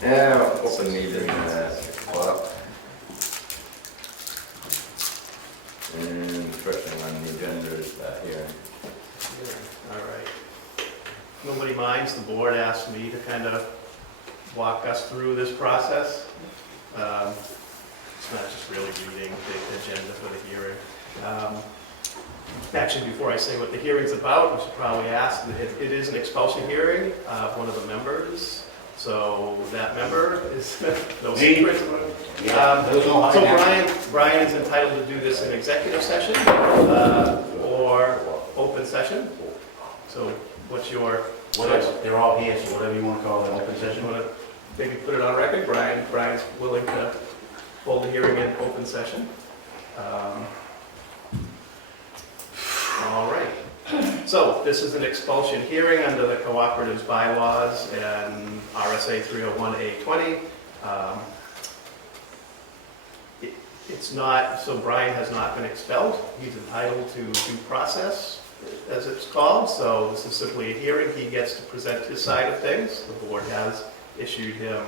Yeah, open meeting at 6 o'clock. And first thing on the agenda is that hearing. All right. Nobody minds, the board asked me to kind of walk us through this process. It's not just really reading the agenda for the hearing. Actually, before I say what the hearing's about, we should probably ask, it is an expulsion hearing of one of the members. So that member is no secret. So Brian is entitled to do this in executive session or open session. So what's your choice? They're all here, so whatever you want to call it, open session. You want to maybe put it on record? Brian's willing to hold the hearing in open session. All right. So this is an expulsion hearing under the Cooperative's bylaws and RSA 301A20. It's not, so Brian has not been expelled. He's entitled to due process, as it's called. So this is simply a hearing. He gets to present his side of things. The board has issued him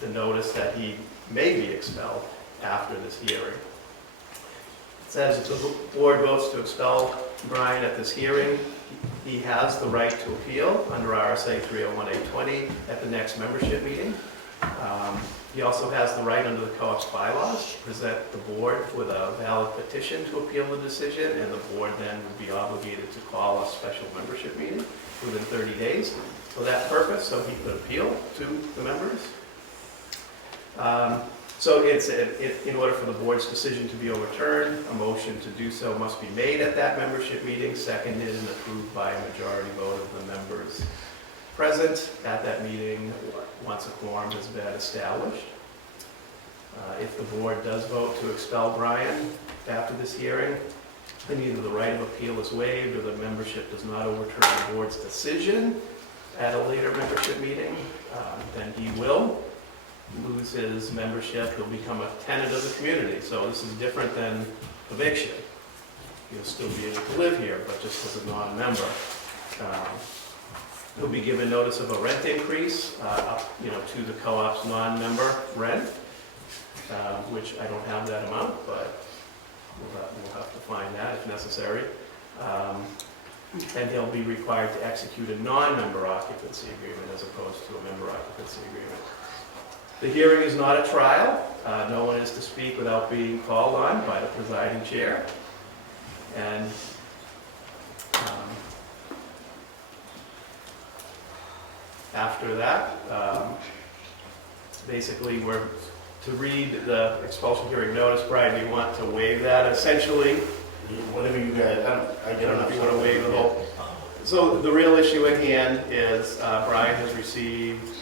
the notice that he may be expelled after this hearing. It says if the board votes to expel Brian at this hearing, he has the right to appeal under RSA 301A20 at the next membership meeting. He also has the right under the co-op's bylaws to present the board with a valid petition to appeal the decision, and the board then would be obligated to call a special membership meeting within 30 days for that purpose, so he could appeal to the members. So in order for the board's decision to be overturned, a motion to do so must be made at that membership meeting, seconded and approved by a majority vote of the members present at that meeting once a quorum has been established. If the board does vote to expel Brian after this hearing, then either the right of appeal is waived or the membership does not overturn the board's decision at a later membership meeting, then he will lose his membership. He'll become a tenant of the community. So this is different than eviction. He'll still be able to live here, but just as a non-member. He'll be given notice of a rent increase to the co-op's non-member rent, which I don't have that amount, but we'll have to find that if necessary. And he'll be required to execute a non-member occupancy agreement as opposed to a member occupancy agreement. The hearing is not a trial. No one is to speak without being called on by the presiding chair. And after that, basically we're to read the expulsion hearing notice. Brian, do you want to waive that essentially? Whatever you guys, I don't know if you want to waive the whole. So the real issue at hand is Brian has received,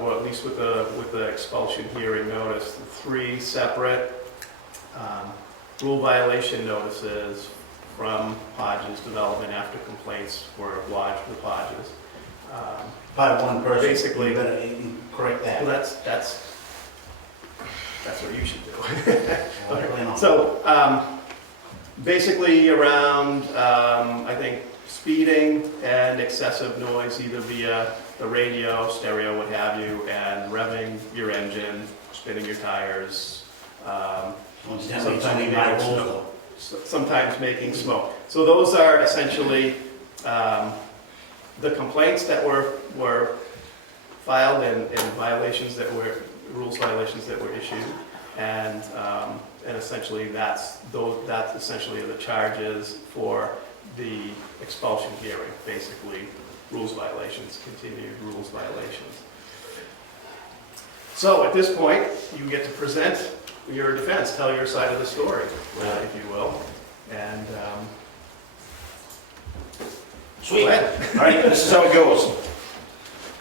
or at least with the expulsion hearing notice, 3 separate rule violation notices from Hodges Development after complaints were lodged with Hodges. by one person. Basically, you better correct that. Well, that's what you should do. Okay. So basically around, I think, speeding and excessive noise, either via the radio, stereo, what have you, and revving your engine, spinning your tires, sometimes making smoke. So those are essentially the complaints that were filed and violations that were, rules violations that were issued, and essentially that's essentially the charges for the expulsion hearing, basically rules violations, continued rules violations. So at this point, you get to present your defense, tell your side of the story, if you will, and Sweet. All right, this is how it goes.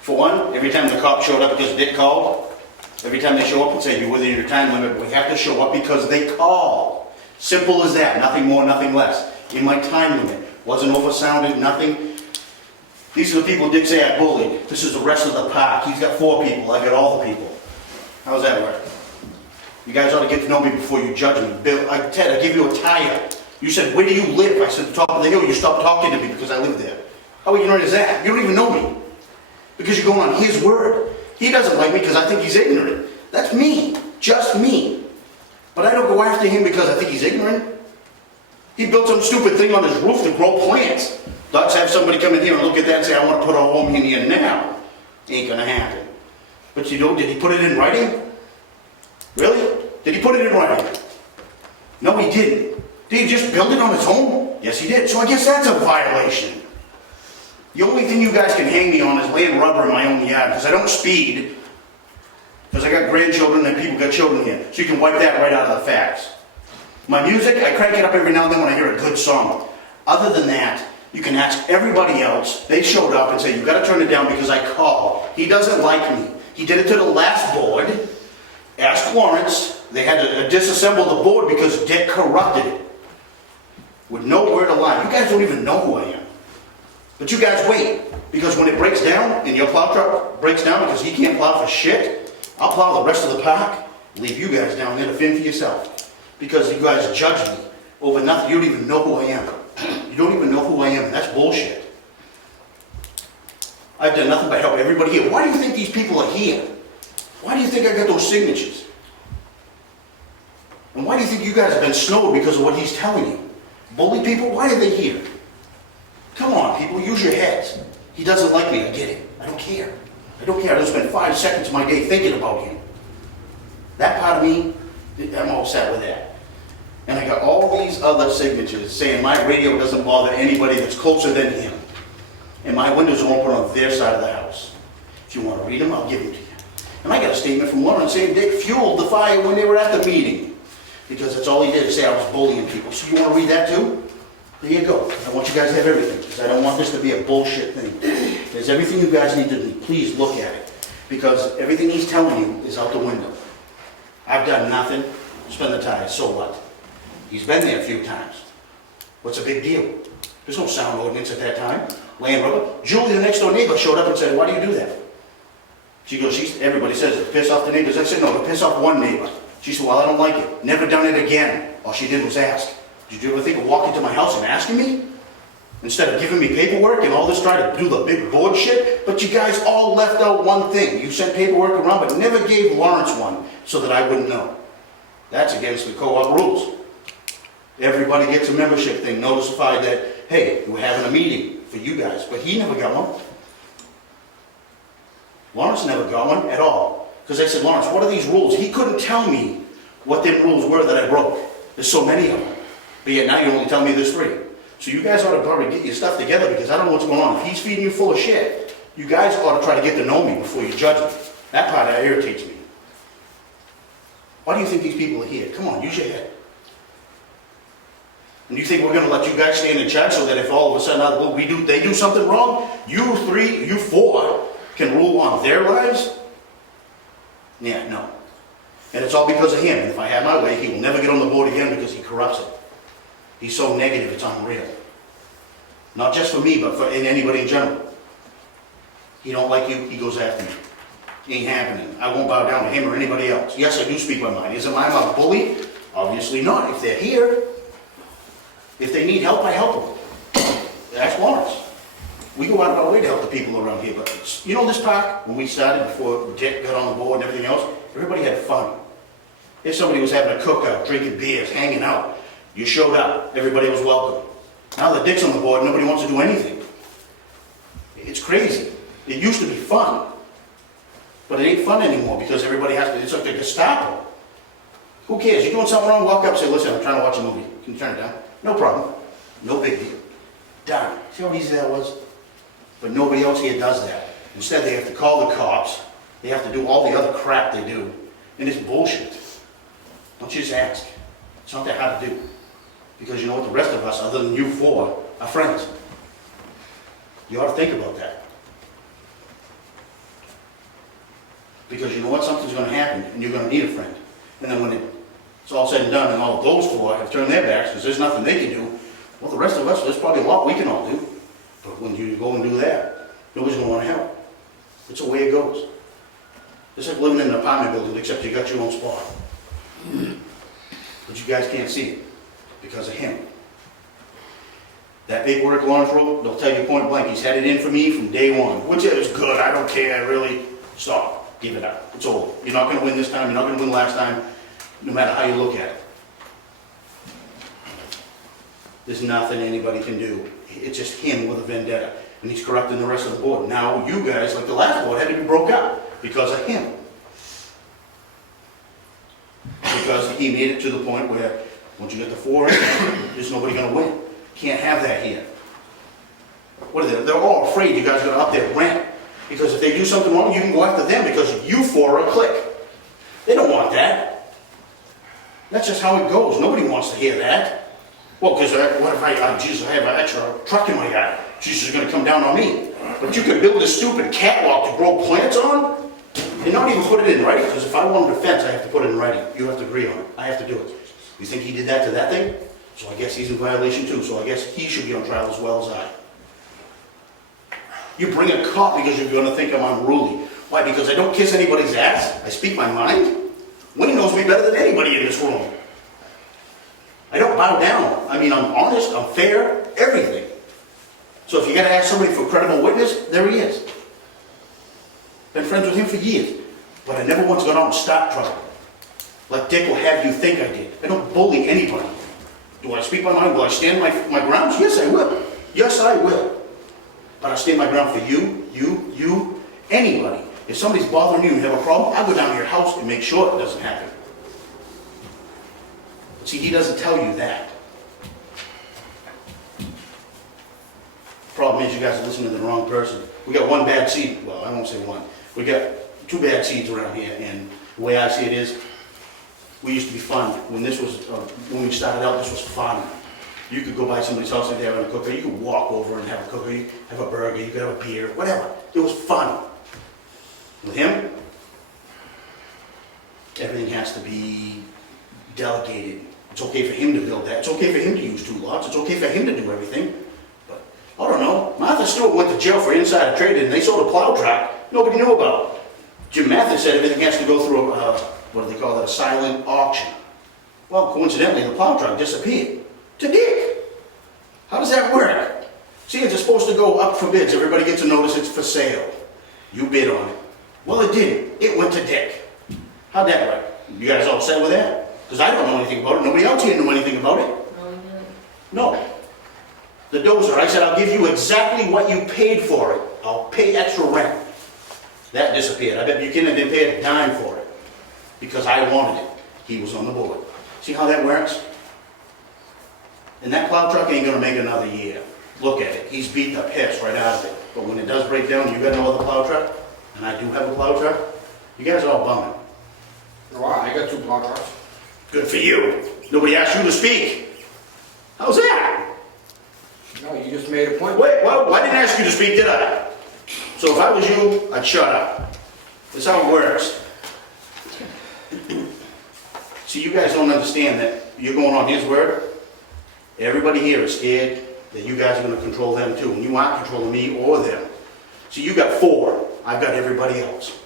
For one, every time the cop showed up because Dick called, every time they show up and say, you're within your time limit, we have to show up because they called. Simple as that, nothing more, nothing less. In my time limit, wasn't oversounded, nothing. These are the people Dick say I bullied. This is the rest of the park. He's got 4 people, I got all the people. How's that work? You guys ought to get to know me before you judge me. Bill, Ted, I give you a tire. You said, where do you live? I said, the top of the hill. You stopped talking to me because I live there. How ignorant is that? You don't even know me. Because you're going on his word. He doesn't like me because I think he's ignorant. That's me, just me. But I don't go after him because I think he's ignorant. He built some stupid thing on his roof to grow plants. Let's have somebody come in here and look at that and say, I want to put a home in here now. Ain't gonna happen. But you know, did he put it in writing? Really? Did he put it in writing? No, he didn't. Did he just build it on his own? Yes, he did. So I guess that's a violation. The only thing you guys can hang me on is laying rubber in my own yard, because I don't speed, because I got grandchildren and people got children here. So you can wipe that right out of the facts. My music, I crank it up every now and then when I hear a good song. Other than that, you can ask everybody else. They showed up and said, you've got to turn it down because I called. He doesn't like me. He did it to the last board. Ask Lawrence. They had to disassemble the board because Dick corrupted it. With no word of lie. You guys don't even know who I am. But you guys wait. Because when it breaks down, and your plow truck breaks down because he can't plow for shit, I'll plow the rest of the park, leave you guys down there to fend for yourself. Because you guys judge me over nothing. You don't even know who I am. You don't even know who I am, and that's bullshit. I've done nothing but help everybody here. Why do you think these people are here? Why do you think I got those signatures? And why do you think you guys have been snowed because of what he's telling you? Bully people, why are they here? Come on, people, use your heads. He doesn't like me, I get it. I don't care. I don't care. I don't spend 5 seconds of my day thinking about him. That part of me, I'm all set with that. And I got all these other signatures saying my radio doesn't bother anybody that's closer than him. And my windows are open on their side of the house. If you want to read them, I'll give them to you. And I got a statement from Lawrence saying Dick fueled the fire when they were at the meeting. Because that's all he did, say I was bullying people. So you want to read that too? There you go. I want you guys to have everything. Because I don't want this to be a bullshit thing. There's everything you guys need to do. Please look at it. Because everything he's telling you is out the window. I've done nothing. Spin the tires, so what? He's been there a few times. What's a big deal? There's no sound ordinance at that time. Laying rubber. Julie, the next door neighbor, showed up and said, why do you do that? She goes, everybody says it, to piss off the neighbors. I said, no, to piss off one neighbor. She said, well, I don't like it. Never done it again. All she did was ask. Did you ever think of walking to my house and asking me? Instead of giving me paperwork and all this, trying to do the big board shit? But you guys all left out one thing. You sent paperwork around, but never gave Lawrence one so that I wouldn't know. That's against the co-op rules. Everybody gets a membership thing notified that, hey, we're having a meeting for you guys. But he never got one. Lawrence never got one at all. Because I said, Lawrence, what are these rules? He couldn't tell me what them rules were that I broke. There's so many of them. But yet now you only tell me there's 3. So you guys ought to probably get your stuff together because I don't know what's going on. If he's feeding you full of shit, you guys ought to try to get to know me before you judge me. That part irritates me. Why do you think these people are here? Come on, use your head. And you think we're going to let you guys stand in charge so that if all of a sudden they do something wrong, you 4 can rule on their lives? Yeah, no. And it's all because of him. And if I have my way, he will never get on the board again because he corrupts it. He's so negative, it's unreal. Not just for me, but for anybody in general. He don't like you, he goes after you. Ain't happening. I won't bow down to him or anybody else. Yes, I do speak my mind. Isn't my mouth a bully? Obviously not. If they're here, if they need help, I help them. Ask Lawrence. We go out of our way to help the people around here. But you know this park, when we started, before Dick got on the board and everything else, everybody had fun. If somebody was having a cookout, drinking beers, hanging out, you showed up, everybody was welcome. Now that Dick's on the board, nobody wants to do anything. It's crazy. It used to be fun. But it ain't fun anymore because everybody has to, it's like the Gestapo. Who cares? You're doing something wrong, walk up and say, listen, I'm trying to watch a movie. Can you turn it down? No problem. No big deal. Done. See how easy that was? But nobody else here does that. Instead, they have to call the cops. They have to do all the other crap they do. And it's bullshit. Don't you just ask. It's not that hard to do. Because you know what, the rest of us, other than you 4, are friends. You ought to think about that. Because you know what, something's going to happen and you're going to need a friend. And then when it's all said and done and all of those 4 have turned their backs because there's nothing they can do, well, the rest of us, there's probably a lot we can all do. But when you go and do that, nobody's going to want to help. It's the way it goes. It's like living in an apartment building except you got your own spot. But you guys can't see it because of him. That paperwork Lawrence wrote, they'll tell you point blank, he's had it in for me from day 1, which is good, I don't care, really. Stop. Give it up. It's over. You're not gonna win this time, you're not gonna win last time, no matter how you look at it. There's nothing anybody can do. It's just him with a vendetta, and he's corrupting the rest of the board. Now you guys, like the last board, had to be broke up because of him. Because he made it to the point where, once you get the 4 in, there's nobody gonna win. Can't have that here. What are they? They're all afraid you guys are gonna up their rent. Because if they do something wrong, you can go after them because you 4 are a click. They don't want that. That's just how it goes. Nobody wants to hear that. Well, because what if Jesus, I have an extra truck in my yard. Jesus is gonna come down on me. But you could build a stupid catwalk to grow plants on and not even put it in writing. Because if I wanted a fence, I have to put it in writing. You have to agree on it. I have to do it. You think he did that to that thing? So I guess he's in violation too. So I guess he should be on trial as well as I. You bring a cop because you're going to think I'm unruly. Why? Because I don't kiss anybody's ass? I speak my mind? Winnie knows me better than anybody in this room. I don't bow down. I mean, I'm honest, I'm fair, everything. So if you got to ask somebody for a credible witness, there he is. Been friends with him for years. But I never once got out and stopped trouble. Like Dick will have you think I did. I don't bully anybody. Do I speak my mind? Will I stand my grounds? Yes, I will. Yes, I will. But I stand my ground for you, anybody. If somebody's bothering you and have a problem, I'll go down to your house and make sure it doesn't happen. See, he doesn't tell you that. Problem is, you guys are listening to the wrong person. We got one bad seed. Well, I won't say one. We got 2 bad seeds around here, and the way I see it is, we used to be fun. When when we started out, this was fun. You could go by somebody's house if they're having a cooker. You could walk over and have a cooker, you could have a burger, you could have a beer, whatever. It was fun. With him, everything has to be delegated. It's okay for him to build that. It's okay for him to use 2 lots. It's okay for him to do everything. But, I don't know. Martha Stewart went to jail for insider trading and they sold a plow truck nobody knew about. Jim Mathis said everything has to go through what do they call that, a silent auction. Well, coincidentally, the plow truck disappeared. To Dick. How does that work? See, it's supposed to go up for bids. Everybody gets a notice it's for sale. You bid on it. Well, it didn't. It went to Dick. How'd that work? You guys all set with that? Because I don't know anything about it. Nobody else here knew anything about it. No. The dozer, I said, I'll give you exactly what you paid for it. I'll pay extra rent. That disappeared. I bet Buchanan didn't pay a dime for it. Because I wanted it. He was on the board. See how that works? And that plow truck ain't gonna make another year. Look at it. He's beat the piss right out of it. But when it does break down, you got no other plow truck, and I do have a plow truck, you guys are all bumming. No, I got 2 plow trucks. Good for you. Nobody asked you to speak. How's that? No, you just made a point. Wait, well, I didn't ask you to speak, did I? So if I was you, I'd shut up. That's how it works. See, you guys don't understand that you're going on his word. Everybody here is scared that you guys are going to control them too, and you aren't controlling me or them. See, you got 4. I've got everybody else.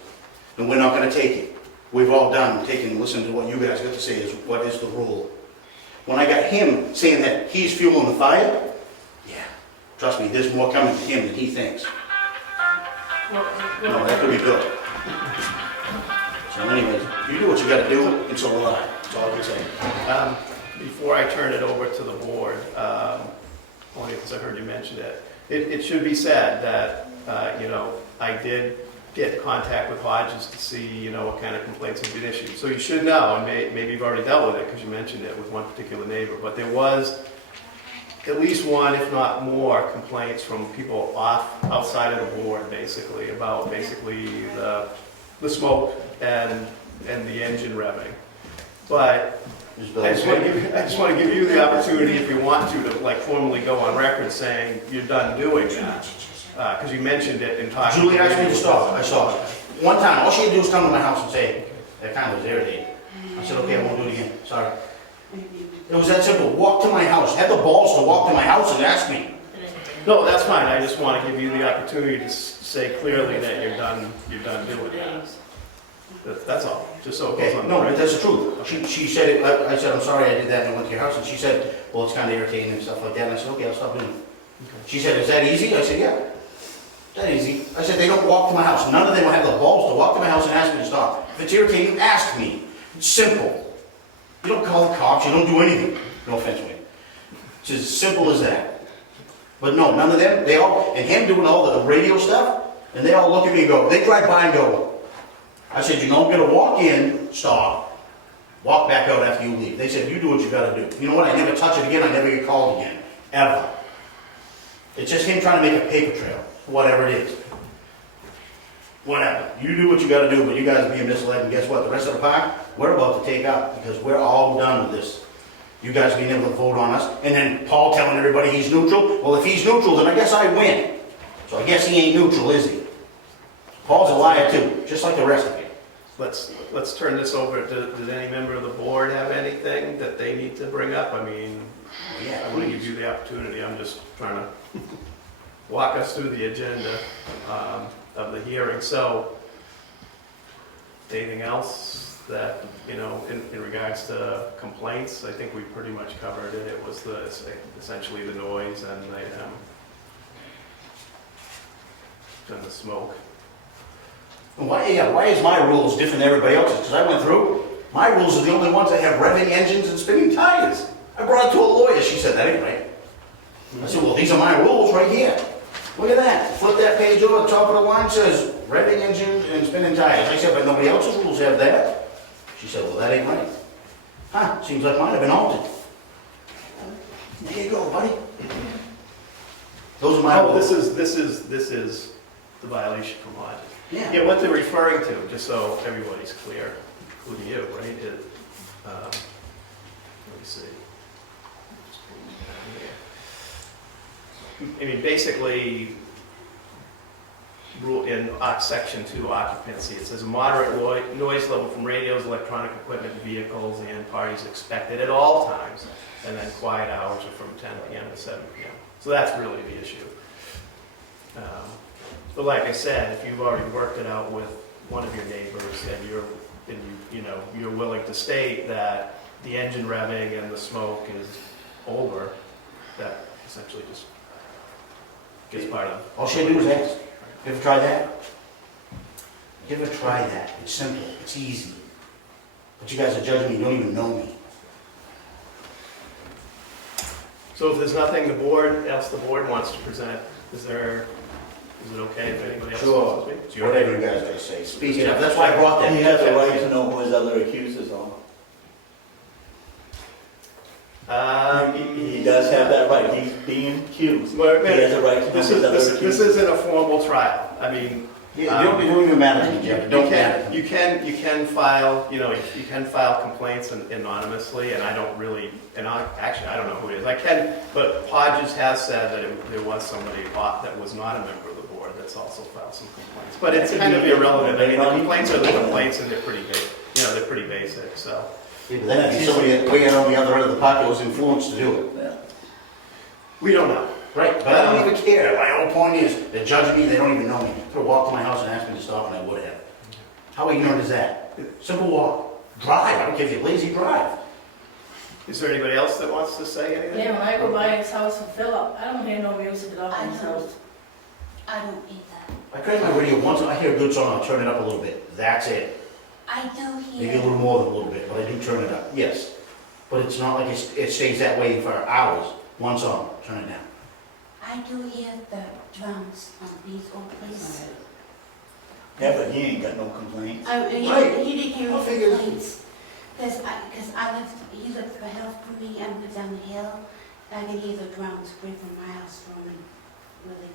And we're not going to take it. We've all done taking, listening to what you guys got to say is what is the rule. When I got him saying that he's fueling the fire, yeah, trust me, there's more coming to him than he thinks. No, that could be good. So anyways, you do what you got to do, and so will I. That's all I can say. Before I turn it over to the board, only because I heard you mention it, it should be said that, I did get in contact with Hodges to see, what kind of complaints have been issued. So you should know, and maybe you've already dealt with it because you mentioned it with one particular neighbor, but there was at least one, if not more, complaints from people outside of the board, basically, about the smoke and the engine revving. But I just want to give you the opportunity, if you want to formally go on record saying you're done doing that. Because you mentioned it in talking. Julie asked me to stop. I saw it. One time, all she had to do was come to my house and say, that kind of was irritating. I said, okay, I won't do it again. Sorry. It was that simple. Walk to my house. Have the balls to walk to my house and ask me. No, that's fine. I just want to give you the opportunity to say clearly that you're done doing that. That's all. Just so it goes Okay, on. no, but that's the truth. She said it, I said, I'm sorry I did that, and I went to your house, and she said, well, it's kind of irritating and stuff like that, and I said, okay, I'll stop doing it. She said, is that easy? I said, yeah, that easy. I said, they don't walk to my house. None of them will have the balls to walk to my house and ask it's irritating, ask me. It's simple. You don't call the cops, you don't do anything. No offense, Wayne. It's as simple as that. But no, none of them, they all, and him doing all the radio stuff, and they all look at me and go, they drive by and go, I said, you know, I'm gonna walk in, stop, walk back out after you leave. They said, you do what you gotta do. You know what, I never touch it again, I never get called again, ever. It's just him trying to make a paper trail, whatever it is. Whatever, you do what you gotta do, but you guys are being misled, and guess what, the rest of the park, we're about to take up, because we're all done with this. You guys being able to vote on us, and then Paul telling everybody he's neutral. Well, if he's neutral, then I guess I win. So I guess he ain't neutral, is he? Paul's a liar too, just like the rest of you. Let's turn this over. Does any member of the board have anything that they need to bring up? I mean, Yeah, I want to give you the opportunity. I'm just trying to walk us through the agenda of the hearing. So, anything else that, you know, in regards to complaints? I think we pretty much covered it. It was essentially the noise and the smoke. Why is my rules different than everybody else's? Because I went through, my rules are the only ones that have revving engines and spinning tires. I brought it to a lawyer, she said that ain't right. I said, well, these are my rules right here. Look at that, flip that page over, the top of the line says revving engines and spinning tires. I said, but nobody else's rules have that. She said, well, that ain't right. Huh, seems like mine have been altered. There you go, buddy. Those are my rules. This is the violation from logic. Yeah. Yeah, what they're referring to, just so everybody's clear, including you, right, is, let me see. Just pull it down here. I mean, basically, rule in section 2 occupancy, it says a moderate noise level from radios, electronic equipment, vehicles, and parties expected at all times, and then quiet hours are from 10 p.m. to 7 p.m. So that's really the issue. But like I said, if you've already worked it out with one of your neighbors and you're willing to state that the engine revving and the smoke is over, that essentially just gets part of. All she had to do was ask. You ever tried that? You ever try that? It's simple, it's easy. But you guys are judging me, you don't even know me. So if there's nothing the board wants to present, is it okay if anybody else Sure. wants to speak? It's your- Whatever you guys gotta say, speak it up, that's why I brought that. He has a right to know who his other accusers are. He does have that right. He's being accused. Well, He has a right to know This his other this accusers. isn't a formal trial. I mean, You don't even matter to me, Jeff, don't matter. you can file, you can file complaints anonymously, and I don't really, actually, I don't know who it is. I can, but Hodges has said that there was somebody that was not a member of the board that's also filed some complaints. But it's kind of irrelevant. I mean, the complaints are the complaints, and they're pretty basic, so. Yeah, but then if somebody way out on the other end of the pocket was influenced to do it. Yeah. We don't know. Right, but I don't even care. My whole point is, they're judging me, they don't even know me. Could have walked to my house and asked me to stop, and I would have. How ignorant is that? Simple walk. Drive, I don't care if you're lazy, drive. Is there anybody else that wants to say anything? Yeah, when I go by his house in Phillips, I don't hear no music at all in his house. I don't either. I crank my radio once, I hear a good song, I'll turn it up a little bit. That's it. I do Maybe a hear, little more than a little bit, but I do turn it up, yes. But it's not like it stays that way for hours. One song, turn it down. I do hear the drums on these old places. Yeah, but he ain't got no complaints. He Right. didn't hear I any figured- complaints. Because he lived for help for me, I lived down the hill. I can hear the drums right from my house drumming really,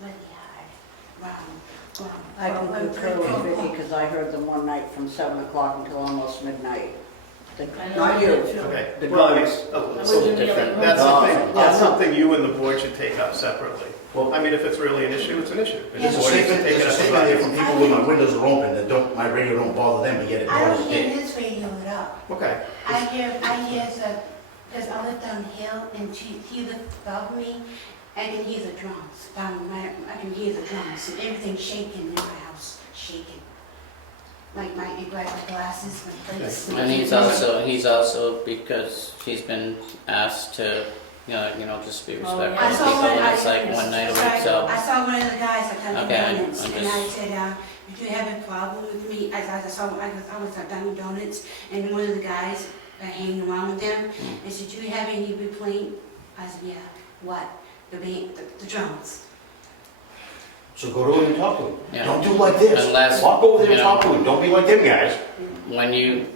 really hard. I can concur with Vicky, because I heard them one night from 7 o'clock until almost midnight. Not you. Okay, The well, I mean, drums. it's a little different. That's something you and the board should take up separately. Well, I mean, if it's really an issue, it's an issue. And the there's a board needs to statement, take it there's a up statement there as from people when my windows are open that my radio don't bother them, but yet it I bothers don't hear me. his radio at all. well. Okay. I hear because I live downhill and he lived above me. I can hear the drums I can hear the drums and everything shaking in my house, shaking. Like my glasses, my plates. And he's also because he's been asked to, just be respectful yeah. of people, and it's like one night a week, so. I saw one of the guys that come in Okay, minutes, I'm and I just- said, Did you have a problem with me? I saw, I was at Dunkin' Donuts, and one of the guys hanging around with them, I said, do you have any complaint? I said, yeah. What? The drums. So go to him and talk to him. Yeah. Don't do like this. Unless, Walk over there and you know, talk to him. Don't be like them guys. When you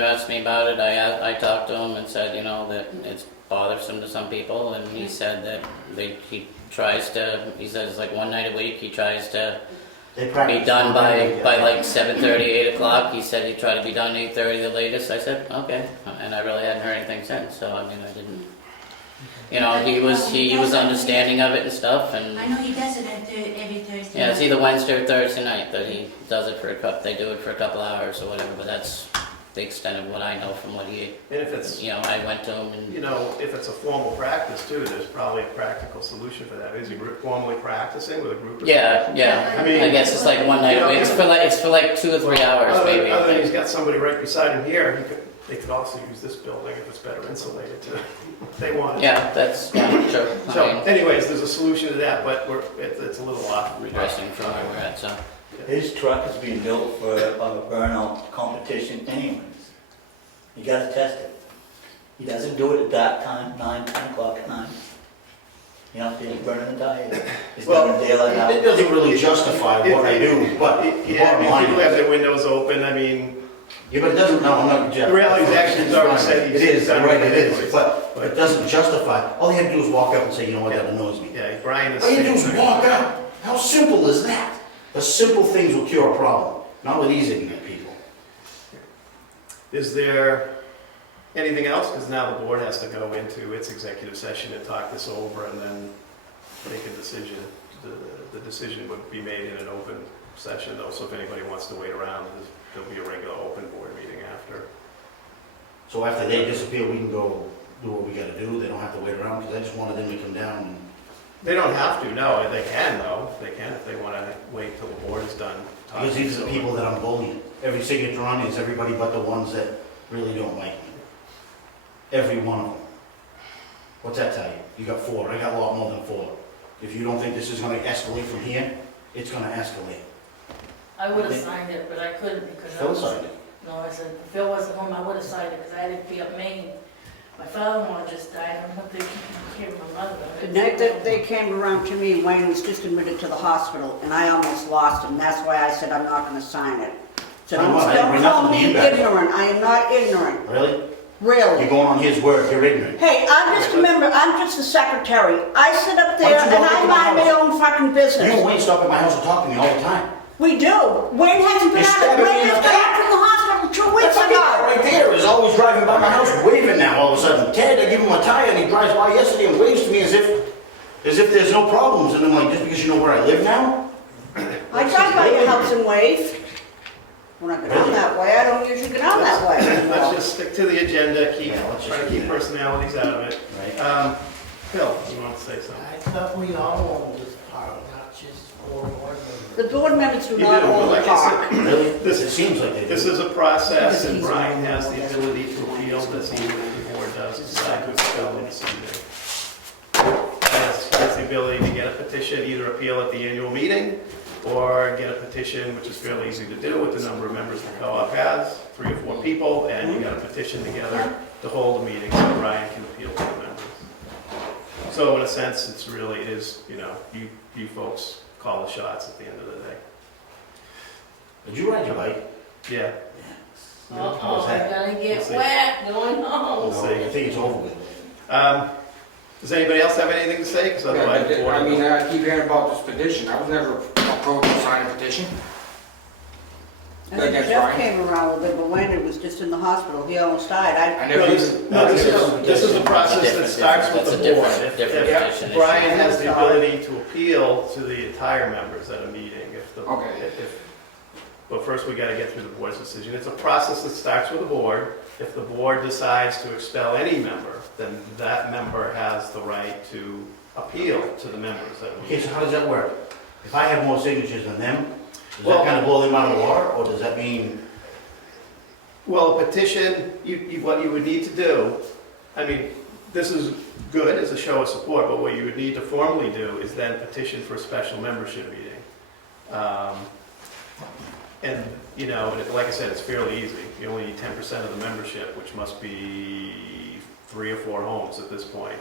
asked me about it, I talked to him and said, you know, that it's bothersome to some people, and he said that he says like one night a week he tries to They be practice. done by like 7:30, 8 o'clock. He said he'd try to be done 8:30 the latest. I said, okay, and I really hadn't heard anything since, so I mean, I didn't, you know, he was understanding of it and stuff, and I know he does it every Thursday. yeah, it's either Wednesday or Thursday night that he does it they do it for a couple hours or whatever, but that's the extent of what I know from what he, And if it's, you know, I went to him and, you know, if it's a formal practice too, there's probably a practical solution for that. Is he formally practicing with a group of yeah, I mean, I guess it's like one night a week. It's for like 2 or 3 hours maybe. I Other than think. he's got somebody right beside him here, they could also use this building if it's better insulated too, if they want it. Yeah, that's sure. So I mean, anyways, there's a solution to that, but it's a little off. regressing from where we're at, so. His truck is being built for a burnout competition anyways. You gotta test it. He doesn't do it at that time, 9, 10 o'clock at night. You know, he's burning the tires. He's Well, burning daylight It hours. doesn't really justify what I do, but Yeah, I mean, bottom people line have is. their windows open, I mean, Yeah, but it doesn't, no, I'm not, Jeff. The reality is actually he's already said he's It is, done you're right, it it is, anyways. but it doesn't justify, all you have to do is walk up and say, you know what, that annoys me. yeah, Brian is. All you have to do is walk up. How simple is that? The simple things will cure a problem, not with these ignorant people. Is there anything else? Because now the board has to go into its executive session and talk this over and then make a decision. The decision would be made in an open session though, so if anybody wants to wait around, there'll be a regular open board meeting after. So after they disappear, we can go do what we gotta do, they don't have to wait around, because I just wanted them to come down and. They don't have to, no, they can though. They can if they want to wait till the board is done. talking Because these are the this people over. that I'm bullying. Every signature on it is everybody but the ones that really don't like me. Every one of them. What's that tell you? You got 4, I got a lot more than 4. If you don't think this is gonna escalate from here, it's gonna escalate. I would have signed it, but I couldn't because I Phil was. signed it. No, I said, if Phil wasn't home, I would have signed it because I had to be up Maine. My father-in-law just died, I'm not taking care of my mother. The night that they came around to me, Wayne was just admitted to the hospital, and I almost lost him. That's why I said I'm not gonna sign it. So I don't know, I didn't don't bring call nothing to me you guys. ignorant. I am not ignorant, Really? really. You're going on his word, you're ignorant. Hey, I'm just a member, I'm just a secretary. I sit up Why there don't you and walk I into my mind my house? own fucking You and business. Wayne stop at my house and talk to me all the time. We do. Wayne hasn't been You're out, stabbing me Wayne in just the got back. out from the hospital 2 weeks That ago. right there is always driving by my house waving now all of a sudden. Ted, I give him a tire and he drives by yesterday and waves to me as if there's no problems. And I'm like, just because you know where I live now? I drive by your house and wave. When I go down that way, I don't usually go down that way. Let's just stick to the agenda, keep, Yeah, let's just try to do keep that. personalities out of it. Right. Phil, you want to say something? I thought we all owned this park, not just four board members. The board members do You not do, but own the like I park. said, Really? This It seems like they do. This is a process, and Because he's Brian the has one the that- ability to appeal this even if the board does decide to expel him this evening. He has the ability to get a petition, either appeal at the annual meeting, or get a petition, which is fairly easy to do with the number of members the co-op has, 3 or 4 people, and you got a petition together to hold a meeting so Brian can appeal to the members. So in a sense, it is, you know, you folks call the shots at the end of the day. Did you ride your bike? Yeah. Uh-oh, I gotta We'll get see. wet, going home. We'll see. I think it's over with. Does anybody else have anything to say? 'Cause otherwise, the board- I mean, I keep hearing about this petition. I was never approached to sign a petition. I think That's Jeff right. came around with it, but Wayne was just in the hospital. He almost died. I No, never this even. this is a process that Different- starts with that's the a board. different- different If petition Brian issue. has the ability to appeal to the entire members at a meeting, Okay. But first we gotta get through the board's decision. It's a process that starts with the board. If the board decides to expel any member, then that member has the right to appeal to the members at a Okay, meeting. so how does that work? If I have more signatures than them, does Well- that kind of blow them out of the water, or does that mean? Well, a petition, what you would need to do, I mean, this is good as a show of support, but what you would need to formally do is then petition for a special membership meeting. And, you know, like I said, it's fairly easy. You only need 10% of the membership, which must be 3 or 4 homes at this point.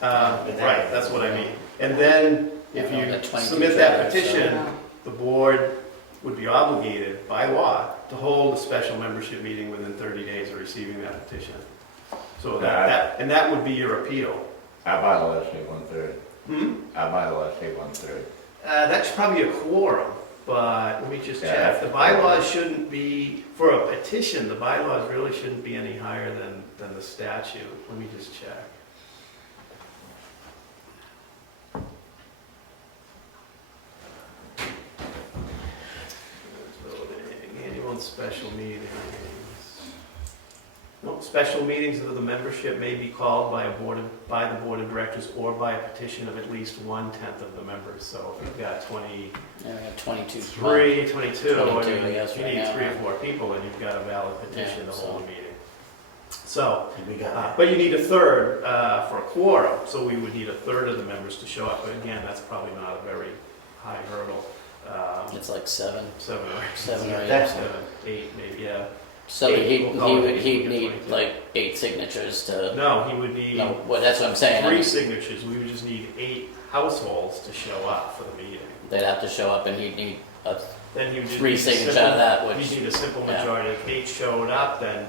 Right, that's what I mean. And then, if Yeah, you got 22 submit that trailers, so- petition, the board would be obligated by law to hold a special membership meeting within 30 days of receiving that petition. So that would be your appeal. Our bylaws say 1/3. Hmm? Our bylaws say 1/3. That's probably a quorum, but let me just Yeah. check. The bylaws shouldn't be, for a petition, the bylaws really shouldn't be any higher than the statute. Let me just check. Annual and special meetings. No, special meetings of the membership may be called by the board of directors or by a petition of at least 1/10 of the members. So if you've got 23, Yeah, we got 22. 22, 22, and yes, you right need now, 3 or right. 4 people, and you've got a valid petition Yeah, to hold so- a meeting. So, We got that. but you need a third for a quorum, so we would need a third of the members to show up. But again, that's probably not a very high hurdle. It's like 7. 7 or 7 or 8. That's- 7, 8 maybe, yeah. So Eight, we'll call it he'd 8, need 22. like 8 signatures to, No, he would need no, well, that's what I'm saying. I 3 mean, signatures. We would just need 8 households to show up for the meeting. they'd have to show up and he'd need a Then you just 3 signatures out of that, which, You need a simple yeah. majority. If 8 showed up, then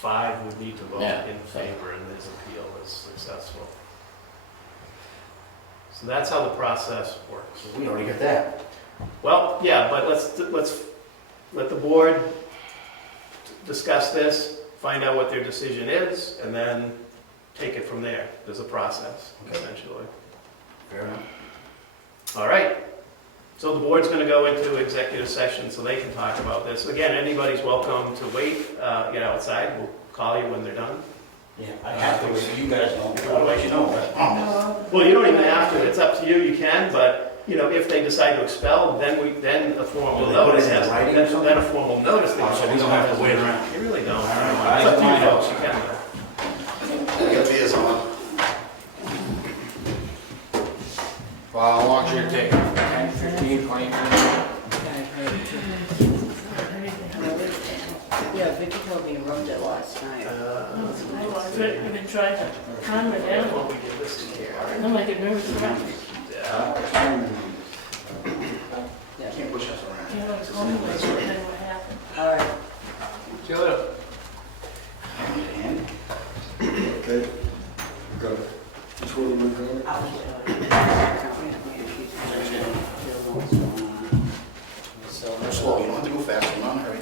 5 would need to vote Yeah, in so- favor, and his appeal is successful. So that's how the process works. So we already got that. Well, yeah, but let's let the board discuss this, find out what their decision is, and then take it from there. There's a process, Okay. essentially. Fair enough. All right. So the board's going to go into executive session so they can talk about this. Again, anybody's welcome to wait, get outside. We'll call you when they're done. Yeah, I have to, so you guys know, I'll let you know, but, Well, you don't even have to. It's up to you. You can, but you know, if they decide to expel, then a formal Do they put notice it in has writing or something? then a formal notice. Oh, so we don't have to wait around. You really don't. right. It's up to you folks. You can. though. I got beers on. Well, how long should it take? 10, 15, 20 minutes? Yeah, Vicky told me you rubbed it last night. I've been trying to calm it down. Well, we give this to Karen. I'm like a nervous wreck. Yeah, can't push us around. You know, it's only like what happened. All right. See you later. And Okay. Go. Which way we going? I'll show you. so, go slow, you don't have to go fast, I'm not in a hurry.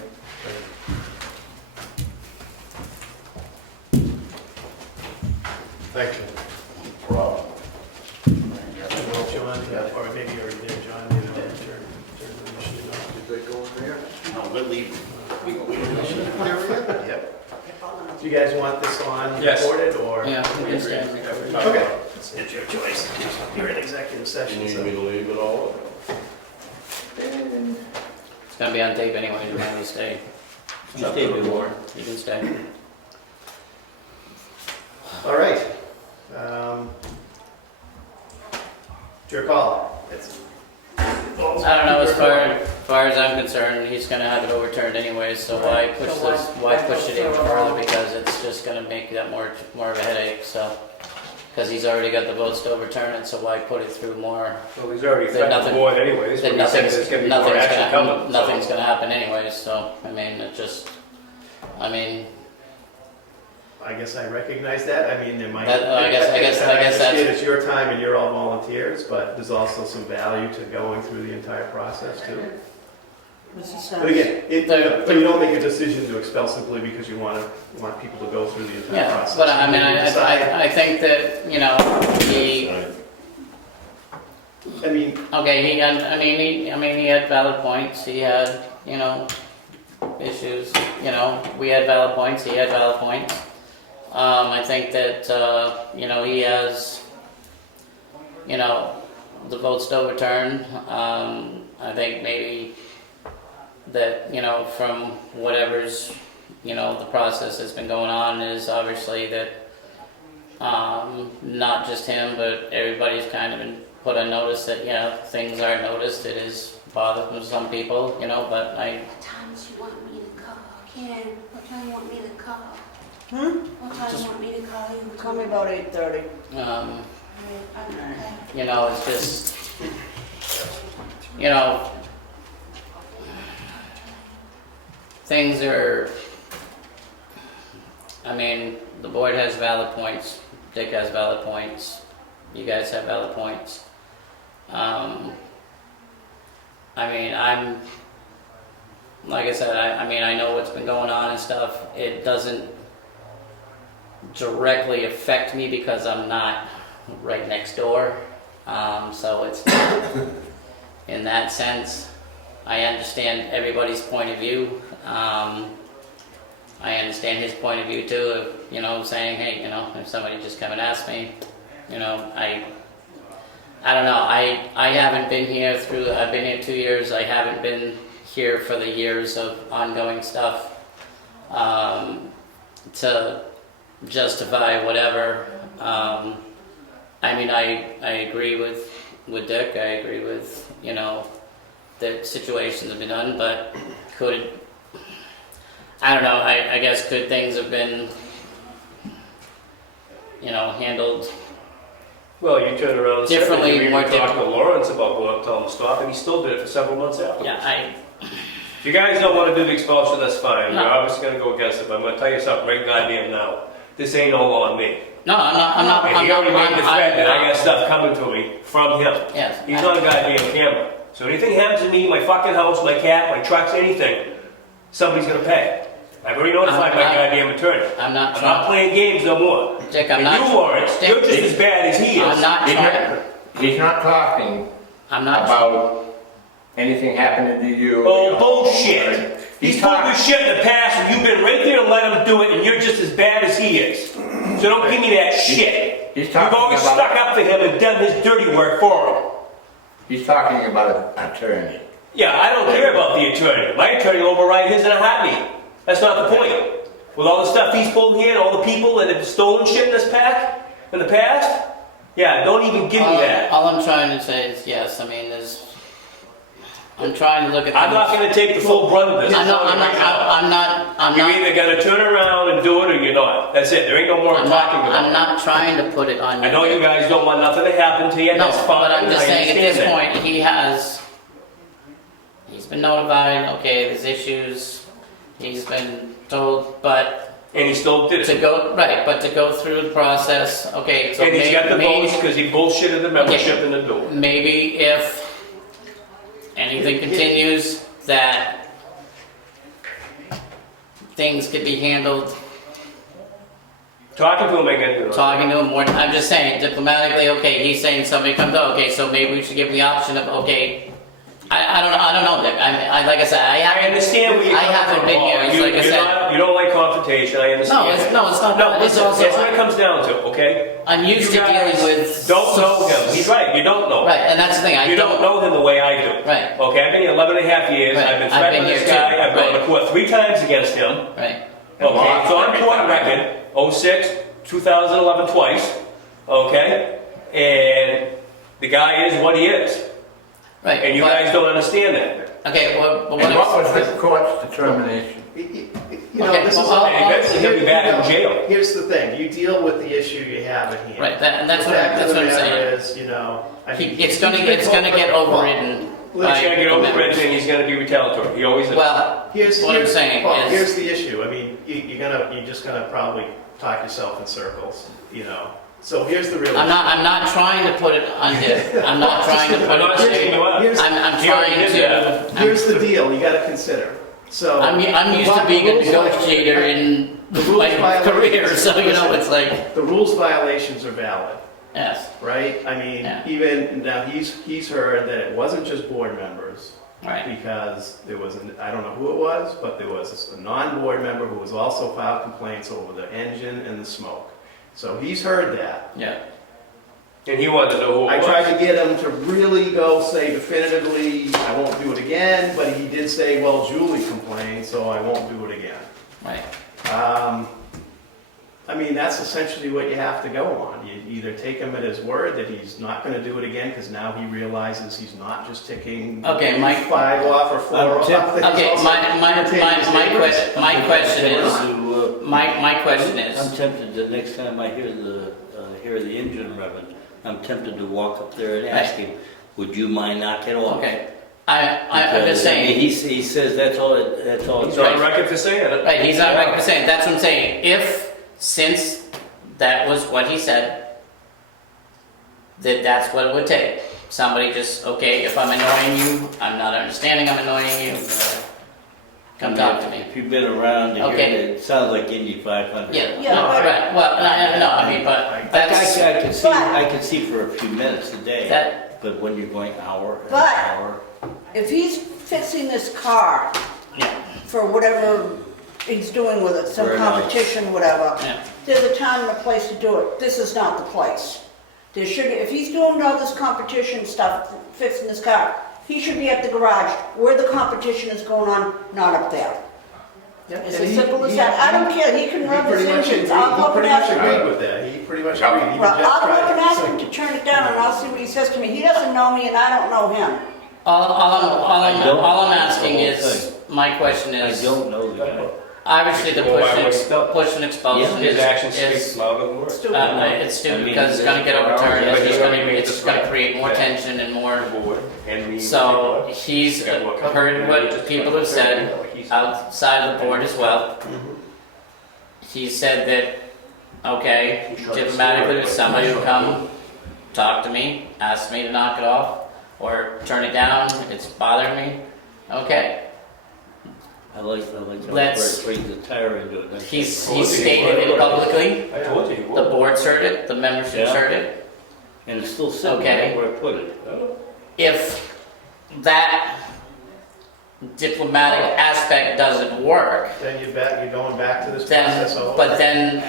Thank you. Problem. Well, John, yeah, or maybe you're already there, John. You know, turn the machine off. Did they go in there? No, we're leaving. Yep. Do you guys want this on Yes. recorded or? yeah, we can stay. Okay. It's your choice. You're in executive session, so. to leave it all? It's gonna be on tape anyway, you might as well stay. You stay before. You can stay. All right. It's your call. I don't know, as far as I'm concerned, he's gonna have it overturned anyways, so why push So this, why push it even further, because it's just gonna make that more of a headache, so. Because he's already got the votes to overturn it, so why put it through more? Well, he's already Then threatened the nothing- board anyways, Then but he said nothing's, there's gonna be more action coming. so- nothing's gonna happen anyways, so, I mean, it just, I mean, I guess I recognize that. I mean, there might. I guess understand that's- it's your time and you're all volunteers, but there's also some value to going through the entire process too. But again, but you don't make a decision to expel simply because you want people to go through the entire yeah, process. but I mean, You decide- I think that, you know, I mean, okay, he had valid points, he had, you know, issues, you know, we had valid points, he had valid points. I think that, you know, he has, you know, the votes to overturn. I think maybe that, you know, from whatever's, you know, the process that's been going on is obviously that not just him, but everybody's kind of been put on notice that, you know, things are noticed. It is bother some people, you know, but I, What times you want me to call? Ken, what time you want me to call? What time you want me to call you? Call me about 8:30. Okay. you know, it's just, you know, things are, I mean, the board has valid points, Dick has valid points, you guys have valid points. I mean, like I said, I mean, I know what's been going on and stuff. It doesn't directly affect me because I'm not right next door. So it's in that sense, I understand everybody's point of view. I understand his point of view too, you know, saying, hey, you know, if somebody just come and ask me, you know, I don't know, I haven't been here I've been here 2 years, I haven't been here for the years of ongoing stuff to justify whatever. I mean, I agree with Dick, I agree with, you know, that situations have been done, but I don't know, I guess could things have been, you know, handled Well, you turn around and differently, you more even talked to Lawrence about going up, telling him to stop, and he still did it for several months after. Yeah, If you guys don't want to do the expulsion, that's fine. No. You're obviously going to go against it, but I'm going to tell you something right goddamn now. This ain't no law on me. No, I'm not. And he already made the threat that I got stuff coming to me from him. Yes. He's on goddamn camera. So anything happens to me, my fucking house, my cat, my trucks, anything, somebody's going to pay. I've already notified my goddamn attorney. I'm not I'm not playing games no more. Dick, I'm And not. you, Lawrence, Dick, you're just as bad as he is. I'm not trying. He's not talking I'm not. about anything happening to you. Oh, bullshit. He's told you shit in the past and you've been right there to let him do it and you're just as bad as he is. So don't give me that shit. He's You've talking always about- stuck up for him and done his dirty work for him. He's talking about an attorney. Yeah, I don't care about the attorney. My attorney will override his in a heartbeat. That's not the point. With all the stuff he's pulled here and all the people that have stolen shit in this pack, in the past, yeah, don't even give me that. All I'm trying to say is yes. I mean, I'm trying to look at. I'm not going to take the full brunt of this. I'm not. You're either going to turn around and do it or you're not. That's it. There ain't no more talking about I'm not trying to put it on you. I know you guys don't want nothing to happen to you. No, That's fine. but I'm just I saying at this understand point, he's been notified, okay, there's issues, he's been told, but that. And he still did to it. go through the process, okay, so And he's got the maybe, votes because he bullshitted the membership in the door. maybe if anything continues, that things could be handled, Talking to him ain't gonna do it. talking to him more, I'm just saying diplomatically, okay, he's saying somebody comes out, okay, so maybe we should give him the option of, okay, I don't know, Dick, like I said, I understand where you're I coming haven't from, been Paul. here, it's like I said. You don't like confrontation, I understand. No, it's not. No, It's listen, also- that's what it comes down to, okay? I'm used You to guys dealing with. Don't know him. He's right, you don't know him. Right, and that's the thing. I You don't know him the way I do. Right. Okay, I've been here 11 and a half years. Right. I've been I've threatening been this here guy. too. I've gone to Right. court 3 times against him. Right. Okay, so I'm court record, 06, 2011 twice, okay? And the guy is what he is. Right. And you but- guys don't understand that. Okay. Well, but And what what? was the court's determination? You know, Okay, this is well, And eventually he'll be back in jail. Here's the thing, you deal with the issue you have at hand. Right. And that's The what. fact That's of what the I'm matter saying. is, you know, I mean, It's gonna get overridden. He's gonna get the overridden members. and he's gonna be retaliatory. He always is. Well, what I'm saying Paul, is- here's the issue. I mean, you're just gonna probably talk yourself in circles, you know. So here's the real. I'm not trying to put it on Dick. I'm not trying to put I'm not it. saying you are. Here's- I'm He already trying did that. to. Here's the deal. You got to consider. So I'm used to being a negotiator in my career, so you know it's like the rules violations are valid, yes. right? I mean, Yeah. even now he's heard that it wasn't just board members. Right. Because there was, I don't know who it was, but there was a non-board member who was also filed complaints over the engine and the smoke. So he's heard that. Yeah. And he wanted to know who it I was. tried to get him to really go say definitively, I won't do it again, but he did say, well, Julie complained, so I won't do it again. Right. I mean, that's essentially what you have to go on. You either take him at his word that he's not gonna do it again, because now he realizes he's not just ticking Okay, my- 5 off or 4 off. that he's Okay, also entertaining his neighbors. my question is, my question I'm is, tempted, the next time I hear the engine revving, I'm tempted to walk up there and ask him, would you mind knocking it off? okay, I'm just Because, I mean, saying, he says that's all He's it's on record for saying it. right, he's not right for saying, that's what I'm saying. If, since that was what he said, that's what it would take. Somebody just, okay, if I'm annoying you, I'm not understanding I'm annoying you, come talk to me. If you've been around to hear Okay. it, it sounds like Indy 500. Yeah, Yeah, no, but- right, well, no, I mean, but that's, I can see for a few minutes a day, that, but when you're going hour and But- hour. If he's fixing this car yeah, for whatever he's doing with it, some Very nice. competition, whatever, yeah. there's a time and a place to do it. This is not the place. There should, if he's doing all this competition stuff, fixing this car, he should be at the garage where the competition is going on, not up there. Yeah, It's and as he- simple as he- that. I don't care, he can He rub his pretty much engines, agreed, I'll go he up and pretty ask much him. agreed with that. He pretty much Yeah. agreed. Even Well, Jeff I'll go up and tried. ask him to turn it down and I'll see what he says to me. He doesn't know me and I don't know him. I don't- All I'm asking the whole is, my question I is, don't know the guy. obviously the Well, why would he stop? push and expulsion His actions speak is, louder than words. Stupid. it's stupid I mean, because it's gonna get it's- overturned, But it's he's gonna, gonna make it's this gonna right. create more Yeah. tension and more. And me. So he's heard what people have said outside of the board as well. He said that, okay, diplomatically, there's somebody who come talk to me, ask me to knock it off, or turn it down, it's bothering me. Okay, I like how Let's- Brett brings the tire into it. he's stated it publicly, I told you he the would. board's heard it, the membership's Yeah. heard it. And it's still sitting Okay. right where I put it. If that diplomatic aspect doesn't work, Then you're going back to this then, process all over. but then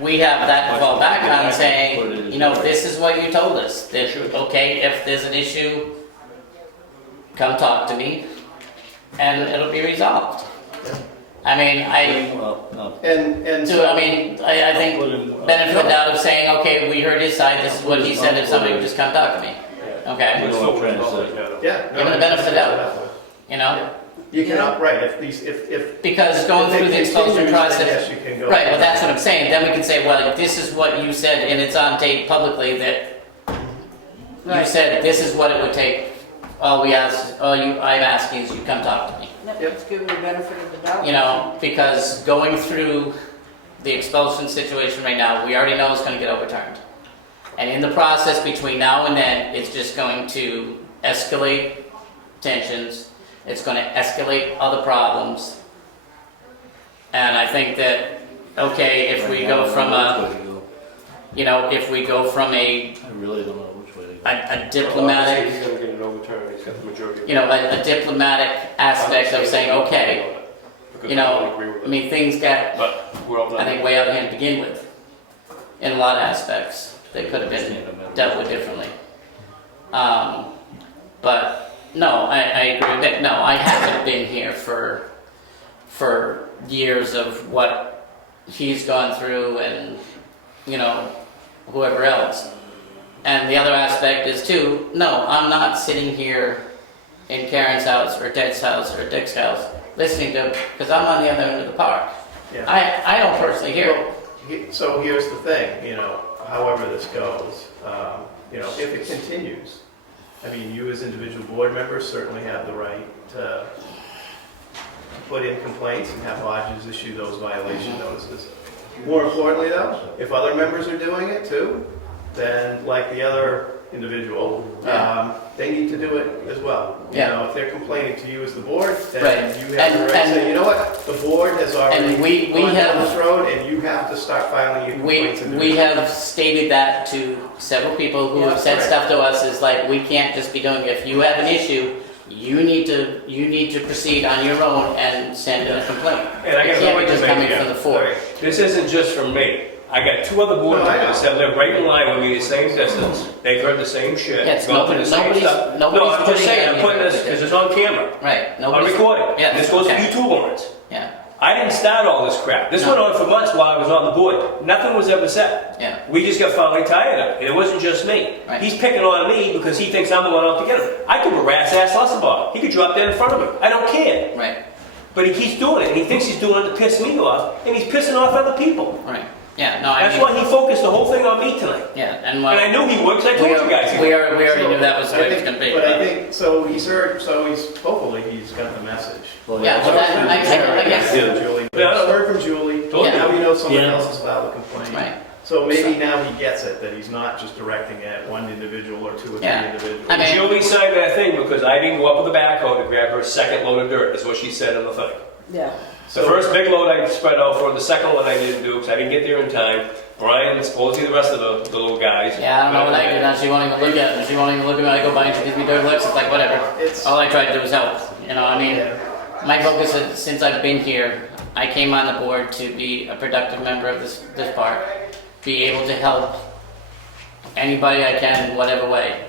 we have that to fall back on saying, you know, this is what you told us, that, okay, if there's an issue, come talk to me, and it'll be resolved. I mean, Well, no. And so, so, I mean, I think benefit of the doubt of saying, okay, we heard his side, this is what he said, if somebody would just come talk to me, okay? You know what I'm trying to say. yeah. Give him the benefit of the doubt. You know, You cannot, right, if. because going through the expulsion process, Yes, you can go. right, well, that's what I'm saying, then we can say, well, this is what you said, and it's on tape publicly, that you Right. said this is what it would take, I'm asking is you come talk to me. Let's give him the benefit of the doubt. You know, because going through the expulsion situation right now, we already know it's gonna get overturned. And in the process between now and then, it's just going to escalate tensions, it's gonna escalate other problems. And I think that, okay, if we go from if we go from I really don't know which way to go. a diplomatic, He's gonna get it overturned, he's got the majority. a diplomatic aspect of saying, okay, Because you I know, don't agree with I it. mean, things got, But we're all done. I think, way out of hand to begin with, in a lot of aspects, that could have been dealt with differently. But, no, I agree with that, no, I haven't been here for years of what he's gone through and, whoever else. And the other aspect is too, no, I'm not sitting here in Karen's house or Ted's house or Dick's house listening to, because I'm on the other end of the park. Yeah. I don't personally hear it. So here's the thing, however this goes, if it continues, I mean, you as individual board members certainly have the right to put in complaints and have lodges issue those violation notices. More importantly though, if other members are doing it too, then like the other individual, they need to do it as well. Yeah. If they're complaining to you as the board, then Right. you have the right to say, you know what, the board has already And we gone down have- this road and you have to start filing your complaints. and We doing it. have stated that to several people who have said Right. stuff to us, is like, we can't just be doing, if you have an issue, you need to proceed on your own and send in a complaint. And I It got can't no be way to just make coming it. from the floor. This isn't just from me. I got two other board No, I members know. that live right in line with me, the same distance. They've heard the same shit. Yes, gone through the same nobody's stuff. putting No, I'm just saying, I'm any- putting this because it's on camera. Right, On nobody's. recording. Yeah, This goes to okay. YouTube on it. Yeah, I didn't start all this crap. This went on for months while I was on the board. Nothing was ever said. Yeah. We just got finally tired of it. And it wasn't just me. Right. He's picking on me because he thinks I'm the one out to get him. I could harass ass Ossipee. He could drop dead in front of me. I don't care. Right, But he keeps doing it, and he thinks he's doing it to piss me off, and he's pissing off other people. right. Yeah, no, I That's mean, why he focused the whole thing on me tonight. yeah, and And I knew he would, because I told you guys he we would. already knew that was the way it was gonna be. But I think, so he's heard, hopefully he's got the message. Yeah, well, that, I guess, Julie, but he's heard from Julie, Yeah. now we know someone Yeah. else has filed a complaint. right. So maybe now he gets it, that he's not just directing at one individual or two or three Yeah. individuals. I mean- Julie signed that thing because I didn't go up with the backhoe to grab her second load of dirt, is what she said in the thing. Yeah. The first big load I spread out for, the second one I didn't do because I didn't get there in time. Brian, supposedly the rest of the little guys. Yeah, I don't know what I do now. She won't even look at me. She won't even look at me when I go by and she gives me dirt looks. It's like, whatever. All I try to do is help. You know, I mean, my focus is, since I've been here, I came on the board to be a productive member of this part, be able to help anybody I can in whatever way.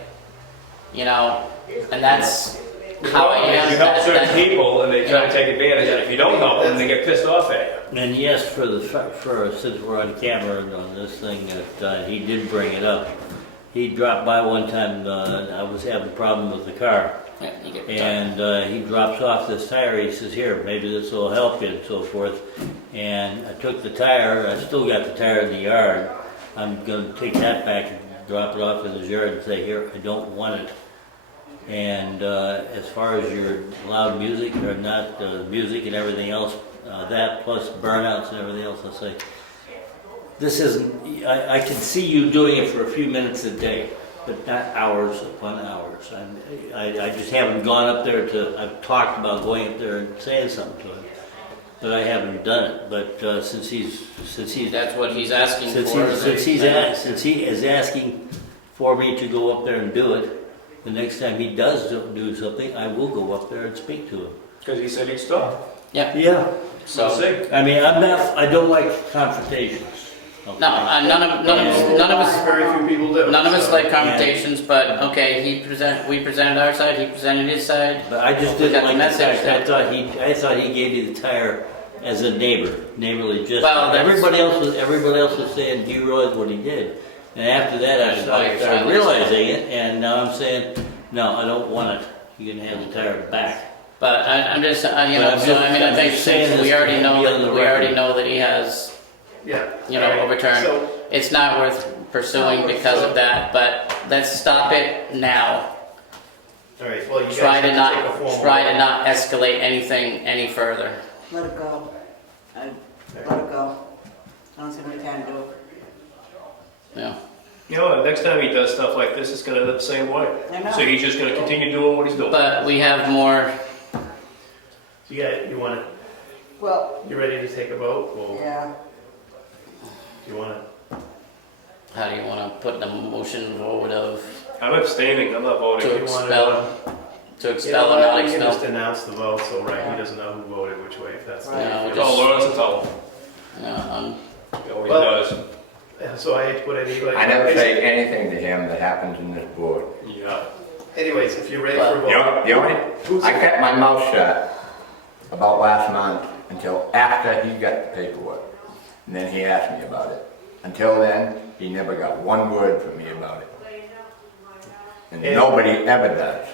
You know, and that's how I am. You help certain That- people and they try to take advantage, and if you don't help them, they get pissed off at you. And yes, since we're on camera on this thing, that he did bring it up. He dropped by one time, I was having a problem with the car. Yeah, you get And he drops off this tire, he says, here, maybe this will help you and so forth. And I took the tire, I still got the tire in the yard. I'm gonna take that back and drop it off in his yard and say, here, I don't want it. And as far as your loud music or not, music and everything else, that plus burnouts and everything else, I'll say, this isn't, I can see you doing it for a few minutes a day, but not hours upon hours. I just haven't gone up there I've talked about going up there and saying something to him, but I haven't done it. But since he's That's what he's asking since for. he is asking for me to go up there and do it, the next time he does do something, I will go up there and speak to him. Because he said he'd stop. Yeah. Yeah. We'll So see. I mean, I don't like confrontations. Okay. no, none of us. Very few people do. None of us so- like confrontations, but okay, we presented our side, he presented his side. But I just We didn't got the like the message fact, I thought he gave me the tire as a neighborly gesture. Well, that's- everybody else was saying, do you realize what he did? And after that, I Which is why you're started trying to realizing it, and now I'm saying, no, I don't want it. You can have the tire back. But I'm just, you But know, I'm so just- I mean, I I'm think just saying since this we already to know be on the record. that he has, Yeah. you know, All right. overturned. So, It's not worth pursuing because of that, but let's stop it now. all right, well, you guys Try have to to not, take a formal try to vote. not escalate anything any further. Let it go. Let it go. I don't see what we can do. Yeah. You know, next time he does stuff like this, it's gonna end up the same way. I know. So he's just gonna continue doing what he's doing. But we have more, You want Well, you ready to take a vote? Well, yeah. you want how do you want to put the motion forward of I'm abstaining, I'm not to voting. you expel, wanna, to expel or not we can just expel? announce the vote, so right, he doesn't know who voted which way, if that's the Right. No, Call Lawrence and tell him. Yeah, He always Well- does. So I hate to put anybody. I never say anything to him that happens in this board. Yeah. Anyways, if you're ready for a The vote. the only, Who's- I kept my mouth shut about last month until after he got the paperwork. And then he asked me about it. Until then, he never got one word from me about it. And nobody ever does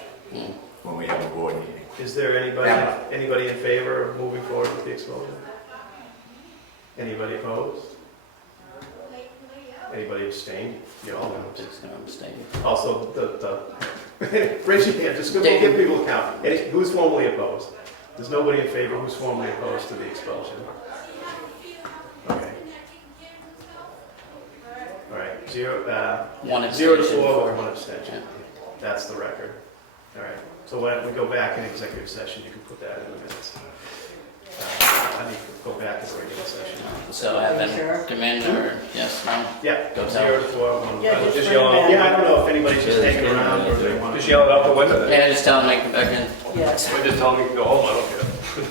when we have a board meeting. Is there Yeah. anybody in favor of moving forward with the expulsion? Anybody opposed? Anybody abstained? You all know. just gonna abstain. Also, raise your hand, just we'll give people a count. Who's formally opposed? There's nobody in favor, who's formally opposed to the expulsion? Okay. All right, One 0 to abstention 4 for- with 1 abstention. Yeah. That's the record. All right, so when we go back in executive session, you can put that in the minutes. I need to go back in regular session. So have Are you sure? them come in or, yes, no? Yeah, Go 0 to 4, 1. Yeah, Just just yell bring it out. back. Yeah, I don't know if anybody's just hanging around or if they want to. Just yell it out the window. Yeah, just tell them they can come back in. Yes. Or just tell him he can go home, I don't care.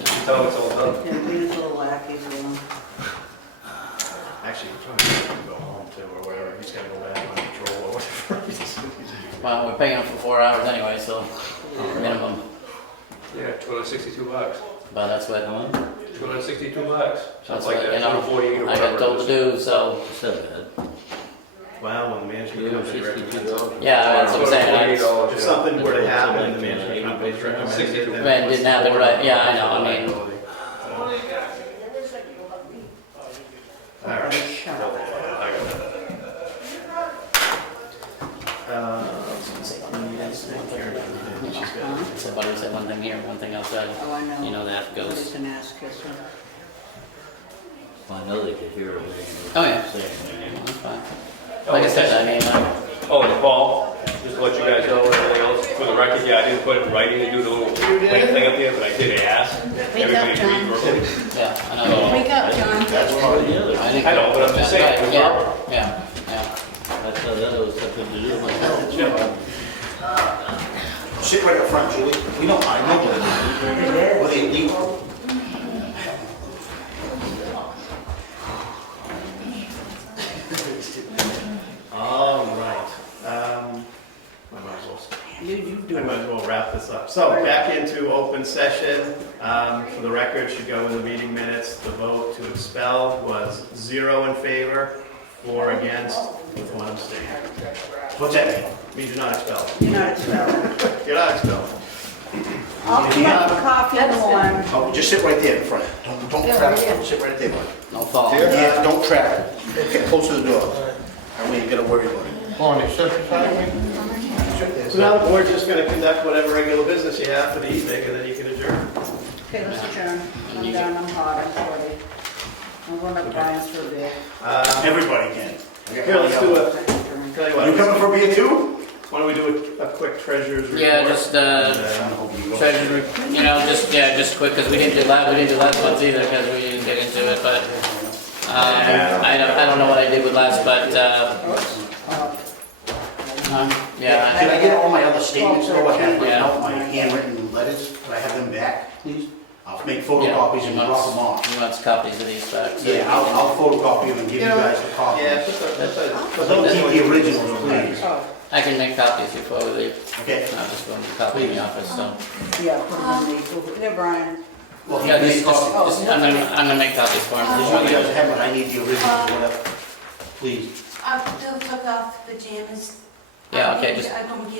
Just tell him it's all done. Yeah, Peter's a little wacky, so. Actually, I'm trying to go home too, or whatever, he's gotta go back on patrol or whatever. Well, we're paying them for 4 hours anyway, so minimum. Yeah, $262. But that's what, $262. that's Something like what, that, you know, 248 or I got whatever. told to do, so, So bad. Wow, when the management company recommends. yeah, that's what I'm saying. $248. If something were to happen and the management company's recommended it, then. When it didn't happen, right, yeah, I know, I mean, All right. Shut up. somebody said one thing here, one thing outside. Oh, I know. You know that I goes. was gonna ask you, so. Well, I know they could hear everything. Oh, yeah. Saying. That's fine. Like I said, I mean, Oh, and Paul, just to let you guys know everything else, for the record, yeah, I didn't put it in writing to do the little thing up there, but I did ask. Everybody agreed John. verbally. yeah, I know. Wake up, John. That's probably the other. I think. I know, but I'm just saying, Right, it was yeah, verbal. yeah, yeah. That's how that was something to do with myself. Sit right up front, Julie. We know, I know whether they leave. All right. I might as well. You do I might it. as well wrap this up. So back into open session. For the record, should go in the meeting minutes. The vote to expel was 0 in favor, 4 against, with 1 abstaining. What's that mean? Means you're not expelled. You're not expelled. You're not expelled. I'll come up with coffee in the morning. Oh, just sit right there in front. Don't Yeah, trap right it. here. Sit right there, bud. No fault. Yeah, don't trap it. Get close to the door. I mean, you gotta worry about it. On the surface side? So now the board's just going to conduct whatever regular business you have for the evening, and then you can adjourn. Okay, let's adjourn. I'm done, I'm hot, I'm sweaty. I'm going to Brian's for a beer. Everybody can. Here, let's do a, tell you what, You coming for beer too? why don't we do a quick treasurer's report? Yeah, just, treasurer, you know, just quick, because we didn't do last month either, because we didn't get into it, but, I don't know what I did with last, but, yeah. Did I get all my other statements though? I have written Yeah. out my handwritten letters. Could I have them back, please? I'll make photocopies and drop them off. He wants copies of these back. so- Yeah, I'll photocopy them and give you guys the copy. Yeah, But don't keep the originals, please. I can make copies before we leave. Okay? I'll just go and copy in the office, so. Yeah, put them in the, there, Brian. Well, Yeah, make just, copies. I'm gonna make copies for him. This one you guys have, but I need the originals, whatever. Please. Bill took off the pajamas. Yeah, okay,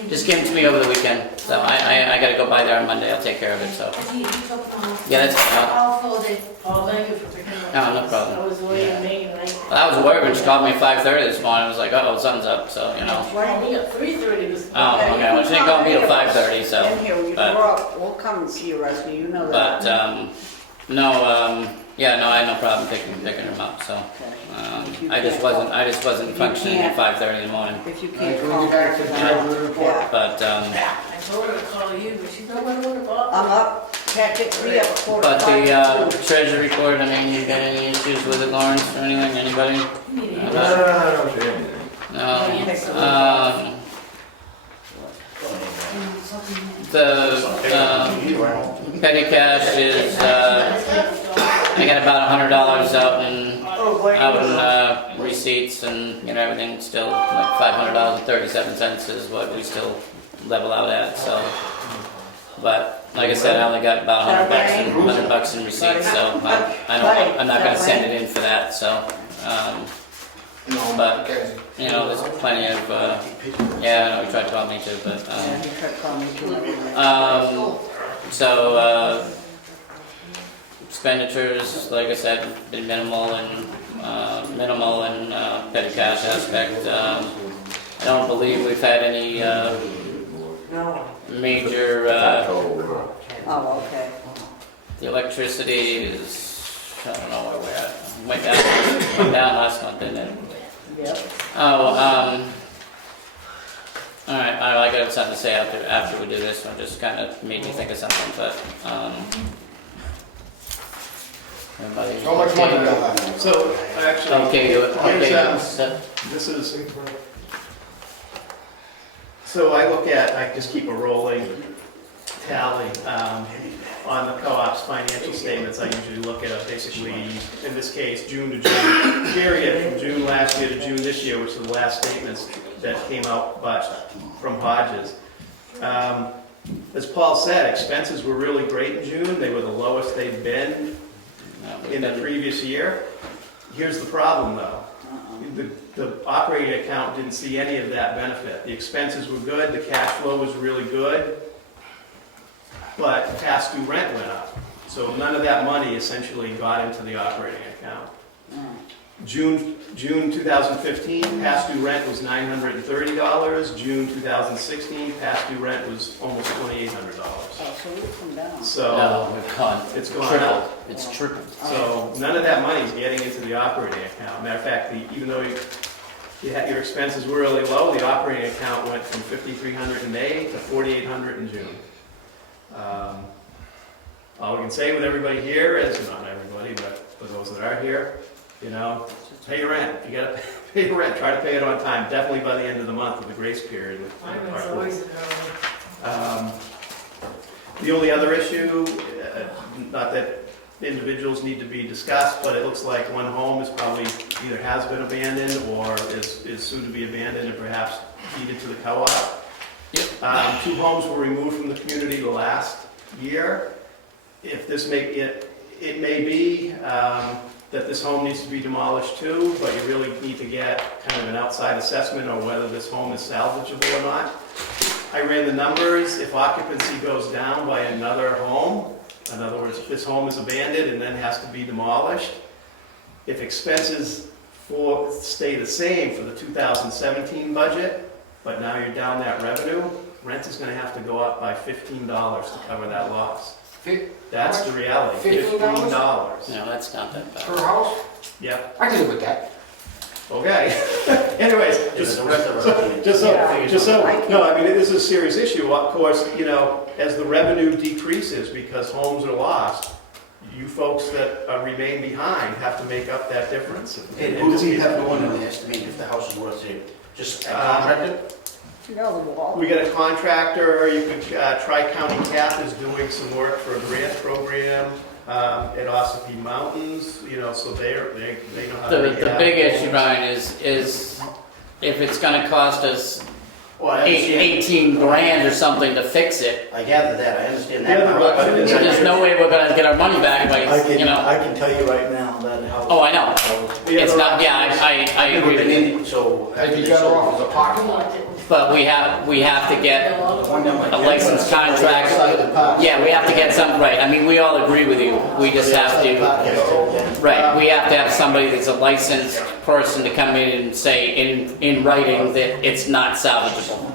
just give them to me over the weekend. So I gotta go by there on Monday, I'll take care of it, so. He took them off. Yeah, that's fine. All folded. Oh, thank you for picking up. No, no problem. I was away in Maine, and I was worried when she called me at 5:30 this morning, I was like, oh, sun's up, so, you know. called me at 3:30 this Oh, okay, well, she didn't call me till 5:30, so. In here, when you but- grow up, we'll come and see you, Rusty, you know that. But, no, yeah, no, I had no problem picking them up, so. Okay. I just wasn't functioning at 5:30 in the morning. If you can't call back to yeah. But, I told her to call you, but she's not going to work. I'm up, can't get 3 up, 4 but the, to 5. treasury report, I mean, you got any issues with it, Lawrence, or anything, anybody? No, I don't see anything. No, the, petty cash is, I got about $100 out in receipts and, you know, everything still, like $500.37 is what we still level out at, so. But, like I said, I only got about $100 in receipts, so I'm not gonna send it in for that, so. But, you know, there's plenty of, yeah, I know he tried to call me too, but, Yeah, he tried to call me too. so, expenditures, like I said, been minimal and petty cash aspect. I don't believe we've had any major, Oh, okay. the electricity is, I don't know where we're at. Went down last month, didn't it? Yep. Oh, all right, I got something to say after we do this one, just kind of made me think of something, but, everybody. So much money we have. So, actually, Okay, do it. here's, Okay, so- this is, so I just keep a rolling tally. On the co-op's financial statements, I usually look at basically, in this case, June to June period, from June last year to June this year, which are the last statements that came out but from Hodges. As Paul said, expenses were really great in June. They were the lowest they've been in the previous year. Here's the problem though. The operating account didn't see any of that benefit. The expenses were good, the cash flow was really good, but past due rent went up. So none of that money essentially got into the operating account. June 2015, past due rent was $930. June 2016, past due rent was almost $2,800. Oh, so it's come down. So No, we've gone. it's gone tripled. up. It's tripled. So none of that money is getting into the operating account. Matter of fact, even though your expenses were really low, the operating account went from $5,300 in May to $4,800 in June. All we can say with everybody here is, not everybody, but for those that are here, you know, pay your rent. You gotta pay your rent. Try to pay it on time. Definitely by the end of the month with the grace period. It's always The only other issue, not that individuals need to be discussed, but it looks like one home is probably either has been abandoned or is soon to be abandoned and perhaps deeded to the co-op. Yep. 2 homes were removed from the community the last year. If this it may be that this home needs to be demolished too, but you really need to get kind of an outside assessment on whether this home is salvageable or not. I ran the numbers. If occupancy goes down by another home, in other words, if this home is abandoned and then has to be demolished, if expenses stay the same for the 2017 budget, but now you're down that revenue, rent is going to have to go up by $15 to cover that loss. That's the reality. $15? $15. No, that's not that bad. Per house? Yep. I can live with that. Okay. Anyways, just so, no, I mean, it is a serious issue. Of course, you know, as the revenue decreases because homes are lost, you folks that remain behind have to make up that difference. And who does he have going in the estimate if the house is worth it? Just a contractor? Yeah, the wall. We got a contractor. You could try County Cap is doing some work for a grant program at Ossipee Mountains. You know, so they know how to The rehab big issue, homes. Brian, is if it's gonna cost us Well, I understand. 18 grand or something to fix it, I gather that, I understand Yeah, that. but- part, but there's no way we're gonna get our money back by, you know. I can tell you right now that house. Oh, I know. It's not, yeah, I I've agree never with been you. in it, so. If you got off as a parking lot. But we have to get a licensed contract. Yeah, we have to get some, right, I mean, we all agree with you. We just have to, right, we have to have somebody that's a licensed person to come in and say in writing that it's not salvageable.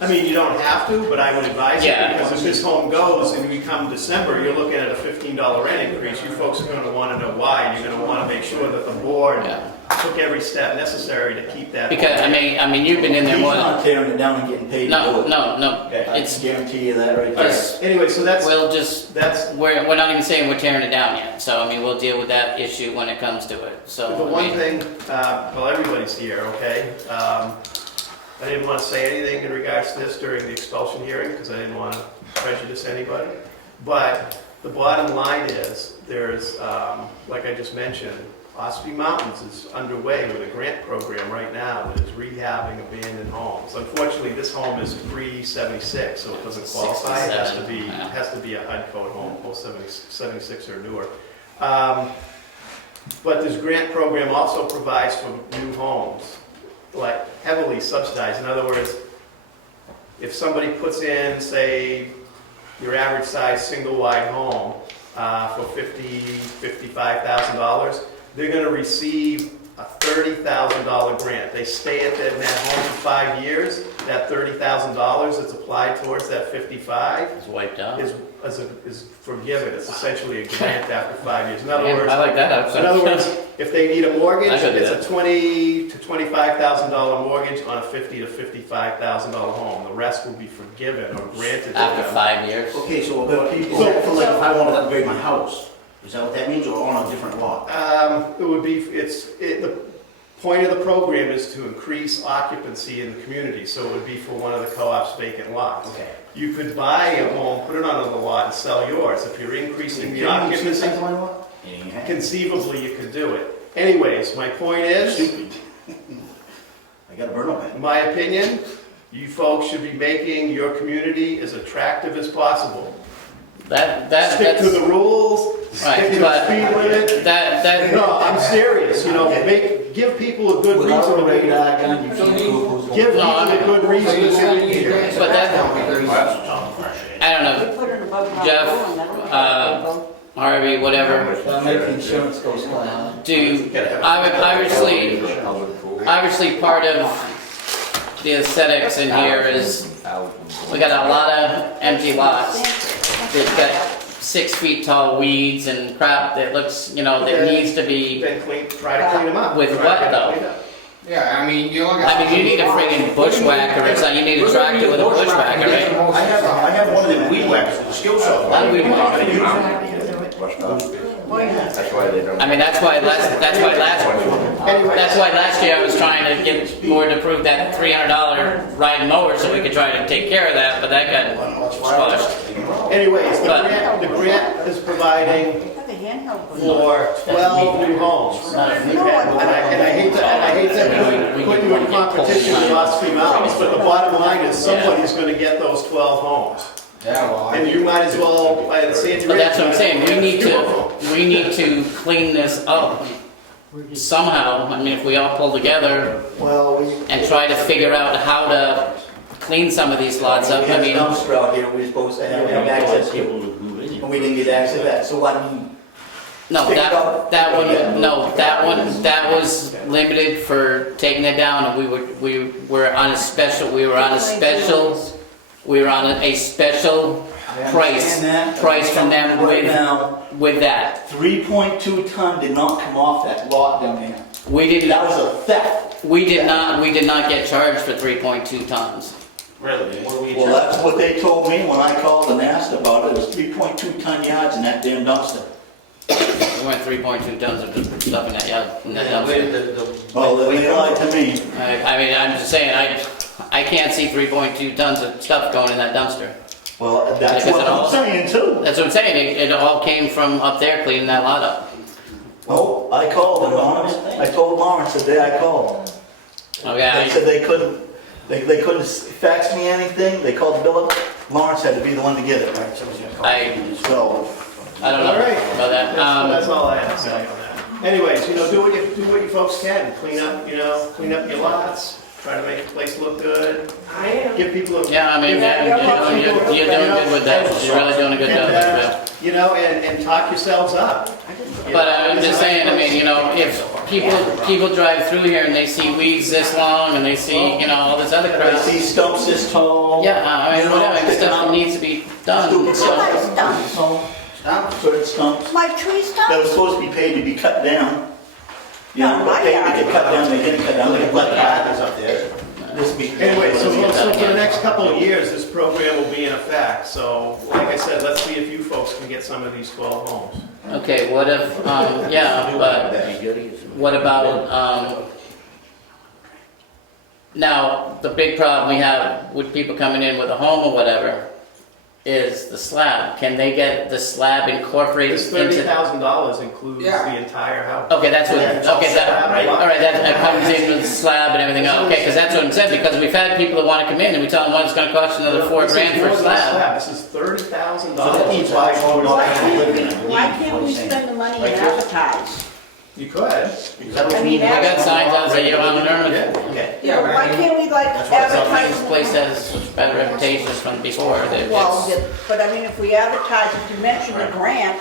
I mean, you don't have to, but I would advise you, Yeah. because if this home goes and we come December, you're looking at a $15 rent increase. You folks are gonna wanna know why, and you're gonna wanna make sure that the board Yeah. took every step necessary to keep that. Because, I mean, you've been in there He's more than, not tearing it down and getting paid to do no, it. I it's, can guarantee you that right there. just, Anyway, so that's, we'll just, we're not even saying we're tearing it down yet. So, I mean, we'll deal with that issue when it comes to it, so. the I one mean, thing, well, everybody's here, okay? I didn't want to say anything in regards to this during the expulsion hearing because I didn't want to prejudice anybody. But the bottom line is, there's, like I just mentioned, Ossipee Mountains is underway with a grant program right now that is rehabbing abandoned homes. Unfortunately, this home is pre-76, so it doesn't qualify. It has to be a HUD code home, post 76 or newer. But this grant program also provides for new homes, like heavily subsidized. In other words, if somebody puts in, say, your average size single wide home for $55,000, they're going to receive a $30,000 grant. They stay at that home for 5 years. That $30,000 that's applied towards that 55 It's wiped out. is forgiven. It's essentially a grant after 5 years. In other Yeah, words, I like that option. in other words, if they need a mortgage, I could do it's that. a $20,000 to $25,000 mortgage on a $50,000 to $55,000 home. The rest will be forgiven or granted to After them. 5 years. Okay, so but people, for like if I wanted to upgrade my house, is that what that means, or on a different lot? It would be, the point of the program is to increase occupancy in the community, so it would be for one of the co-op's vacant lots. Okay. You could buy a home, put it on the lot, and sell yours. If you're increasing the Can you see occupancy, something like that? Yeah. conceivably you could do it. Anyways, my point is, Stupid. I got a burn up. in my opinion, You folks should be making your community as attractive as possible. Stick to the rules, stick to the speed limit. No, I'm serious, you know, give people a good reason Without a to make radar gun, you can't prove who's going. Give people a good reason to sit in here. But I don't know, They put in above ground Jeff, pool and that'll- Harvey, whatever. That'll make the insurance go sky high. Obviously part of the aesthetics in here is, we got a lot of empty lots. They've got 6 feet tall weeds and crap that looks, you know, that needs to be, Then try to clean them up. With Try what, to though? clean up. Yeah, I mean, you look at. I mean, you need a friggin' bushwhacker or something, you need a tractor with a bushwhacker, right? I have one of them weed whackers in the skill shop. How do we want it? That's why they don't. I mean, that's why last year I was trying to get board to approve that $300 riding mower so we could try to take care of that, but that got squashed. Anyways, the grant is providing Have a handheld one. for 12 new homes. And I hate to put you in competition with Ossipee Mountains, but the bottom line is somebody's gonna get those 12 homes. Yeah, well, And you might as well, Sandy But that's what I'm Ridge, saying, you we need to clean this up somehow. I mean, if we all pull together Well, and try to figure out how to clean some of these lots up, we I had a mean, dumpster out here we were supposed to have access to, People to move in. and we didn't get access to that, so I mean, no, that was limited for taking it down, and we were on a special price from them right now, with that. 3.2 ton did not come off that lot down there. We did That not, was a theft. we did not get charged for 3.2 tons. Really? What are we? Well, that's what they told me when I called and asked about it, it was 3.2 ton yards in that damn dumpster. We went 3.2 tons of stuff in that yard, in that dumpster. Well, they lied to me. I mean, I'm just saying, I can't see 3.2 tons of stuff going in that dumpster. Well, that's Because what it all- I'm saying too. That's what I'm saying, it all came from up there cleaning that lot up. Oh, I called them, Lawrence. I told Lawrence the day I called. They Okay, said they couldn't fax me anything, they called Bill up. Lawrence had to be the one to get it. So, I don't know All right. about that. That's all I have to say on that. Anyways, you know, do what you folks can, clean up your lots, try to make the place look good. Give people a. Yeah, I mean, you're doing good with that, you're really doing a good job with that. You know, and talk yourselves up. But I'm just saying, I mean, you know, if people drive through here and they see weeds this long and they see, you know, all this other I crap. see stumps this tall. Yeah, I mean, whatever, stuff needs to be done. Stupid So, stumps. Certain stumps My tree that stump? was supposed to be paid to be cut down. You know, No, my they yard. get cut down, they didn't cut down, they left patterns up there. This be. Anyway, so for the next couple of years, this program will be in effect. So, like I said, let's see if you folks can get some of these 12 homes. okay, what if, yeah, but what about, now, the big problem we have with people coming in with a home or whatever is the slab. Can they get the slab incorporated This into? $30,000 includes Yeah. the entire house. Okay, that's what, Yeah, it's all okay, set up, right? all right, that comes in with the slab and everything else, okay, because that's what I'm saying, because we've had people that want to come in and we tell them, well, it's gonna cost you another $4 grand for a slab. This is $30,000. Why can't we spend the money and advertise? You could. I mean, I got signs out say you want to learn Yeah. it. Okay. Yeah, why can't we like This advertise? place has such bad reputation from before that Well, it's, but I mean, if we advertise, if you mention the grant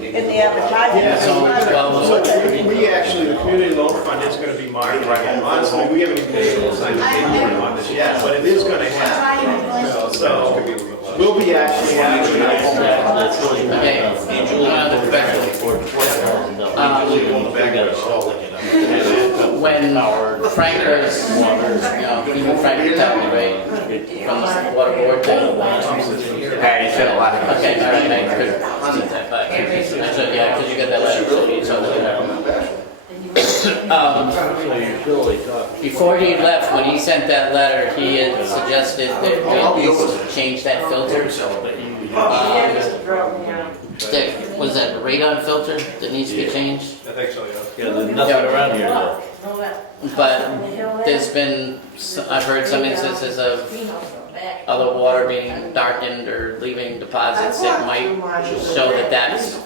in the advertising. Yeah, so, Well, we actually, the community loan fund is gonna be marked. Honestly, we haven't even been able to sign the paperwork on this yet, but it is gonna happen. So, we'll be actually advertising. okay, another question. When Frank was, you know, even Frank could tell me, right, from the water board thing. Yeah, you said a lot. Okay, all right, I could see that, but, I said, yeah, because you got that letter, so you told me that. So you're totally talking. Before he left, when he sent that letter, he had suggested that we change that filter. was that the radon filter that needs to be changed? I think so, yeah. Yeah, there's nothing around here though. But there's been, I've heard some instances of other water being darkened or leaving deposits that might show that that's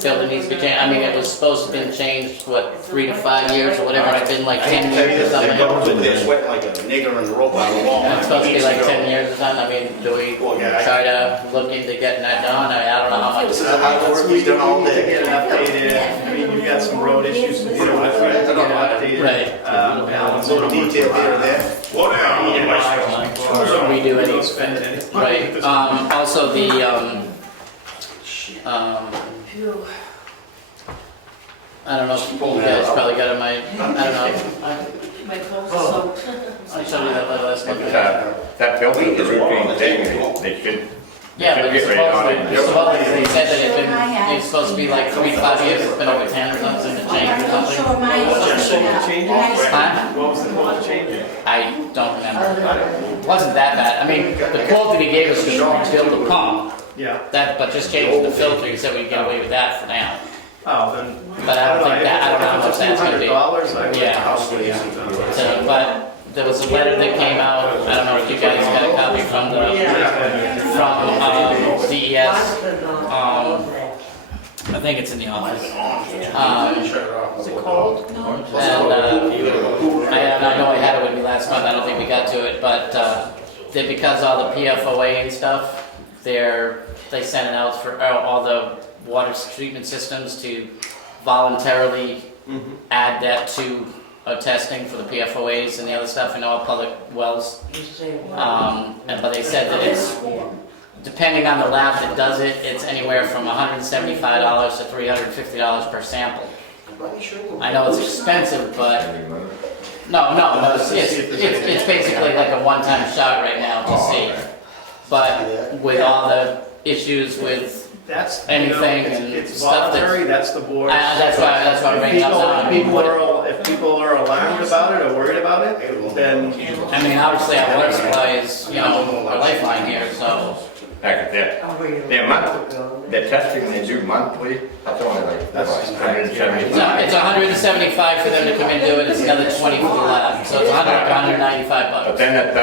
filter needs to be changed. I mean, it was supposed to have been changed, what, 3 to 5 years or whatever, it's been like I hate 10 to tell you years or this, they're something. going with this sweating like a nigger in the rope on the wall. It's supposed to be like 10 years or something. I mean, do we Well, yeah, try to look into getting that done? I don't know how much. This is how the work he's done all To day. get it updated, I mean, you've got some road issues to deal with, right? To get it updated. Right. A little detail here and there. Slow down. We do any, Don't spend it. right. Also the, I don't know if you guys probably got in my, I don't know. My clothes are soaked. I showed you that last one. That building, the routine thing, they should. Yeah, but Get ready on it. supposedly they said that it's supposed to be like 3 to 5 years, it's been over 10 or something to change or something. Sure, mine is Changing? Huh? What was the changing? I don't remember. It wasn't that bad. I mean, the quote that he gave us was to build a pump, Yeah. but just changing the filter, he said we'd get away with that for now. Oh, then. But I don't think that, I don't know how much that's gonna be. $200, I would Yeah. probably use it. So, but there was a letter that came out, I don't know if you guys got a copy from DES. I think it's in the office. Is it cold? And I know I had it with me last month, I don't think we got to it, but that because all the PFOA and stuff, they sent it out for all the water treatment systems to voluntarily add that to testing for the PFOAs and the other stuff in all public wells. But they said that it's, depending on the lab that does it, it's anywhere from $175 to $350 per sample. I know it's expensive, but no, it's basically like a one-time shot right now to see. But with all the issues with That's, anything you know, and it's stuff voluntary, that's the board. that's why I'm bringing it up now. If people are alarmed about it or worried about it, then. I mean, obviously our water supply is, you know, a lifeline here, so. Heck, they're testing, they do monthly, that's only like, that's like 170. It's 175 for them to come and do it, it's another 20 for the lab, so it's 195 But bucks. then at,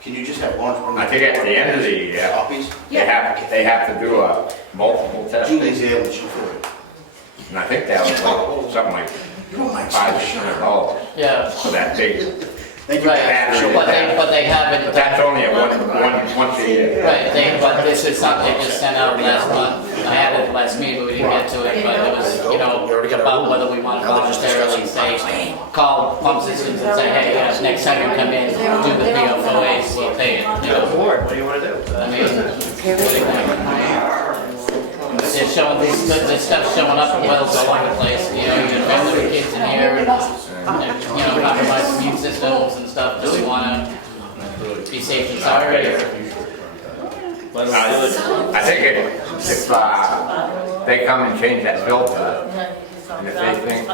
Can you just have one? I think at the end of the year, Copies? they have to do a multiple Julie's testing. here when she for it. And I think that was like, something like $500 Yeah, for that big. Thank you. right, but they haven't. But that's only a once a year. Right, but this is something they just sent out last month. I had it last meeting, but we didn't get to it, but it was, you know, about whether we want to voluntarily say, call pump systems and say, hey, next time you come in, do the PFOAs, we'll pay it, you know. Board, what do you want to do? I mean, they're showing this stuff's showing up in wells all over the place, you know, you got little kids in here, and, you know, compromised immune systems and stuff. Do we want to be safe and sorry, or? I think if they come and change that filter, and if they think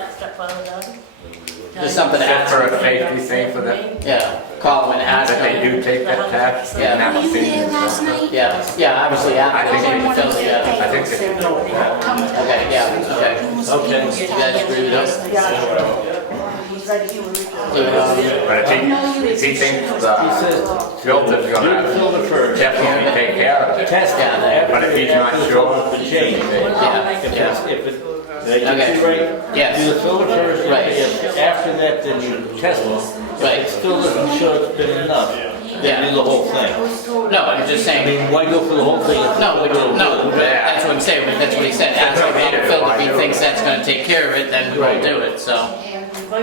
There's something to just ask. for a safety thing for them, Yeah, call them and ask that they them. do take that test, Yeah. and have Were a you thing there and last stuff. night? Yeah, obviously I after they think change the filter, yeah. I think they should do that. Okay, yeah, okay. You guys agree with us? But if he thinks the filter's gonna definitely take care of it, Test down there. but if he's not sure, The change. Yeah, If yeah. it's, if it, they can see right, Yes. do the filter first, Right. if after that, then you test it. If Right. it still doesn't show it's been enough, then do the whole thing. No, I'm just I saying, mean, why go for the whole thing? no, that's what I'm saying, but that's what he said. Ask him how to fill, if he thinks that's gonna take care of it, then we won't do it, so.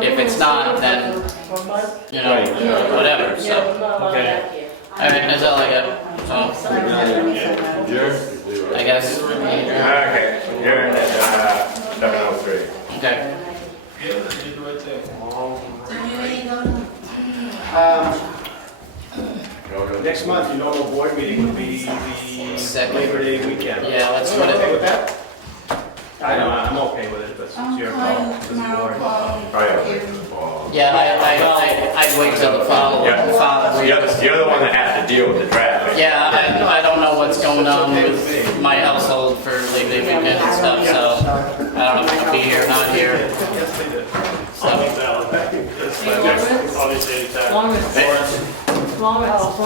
If it's not, then, you know, whatever, so. Okay. Alright, that's all I got, so, I guess, okay, you're in at 7:03. okay. Next month, your normal board meeting would be the Second. Labor Day weekend. Yeah, let's You put okay it, with that? I know, I'm okay with it, but it's your call. It's the board. Oh, yeah, I'd wait till the following week. You're the one that has to deal with the traffic. Yeah, I don't know what's going on with my household for Labor Day here, not here. Yes, they did. So- I'll leave that one back. Yes, Hey, Lawrence? obviously, anytime. Lawrence, Lawrence,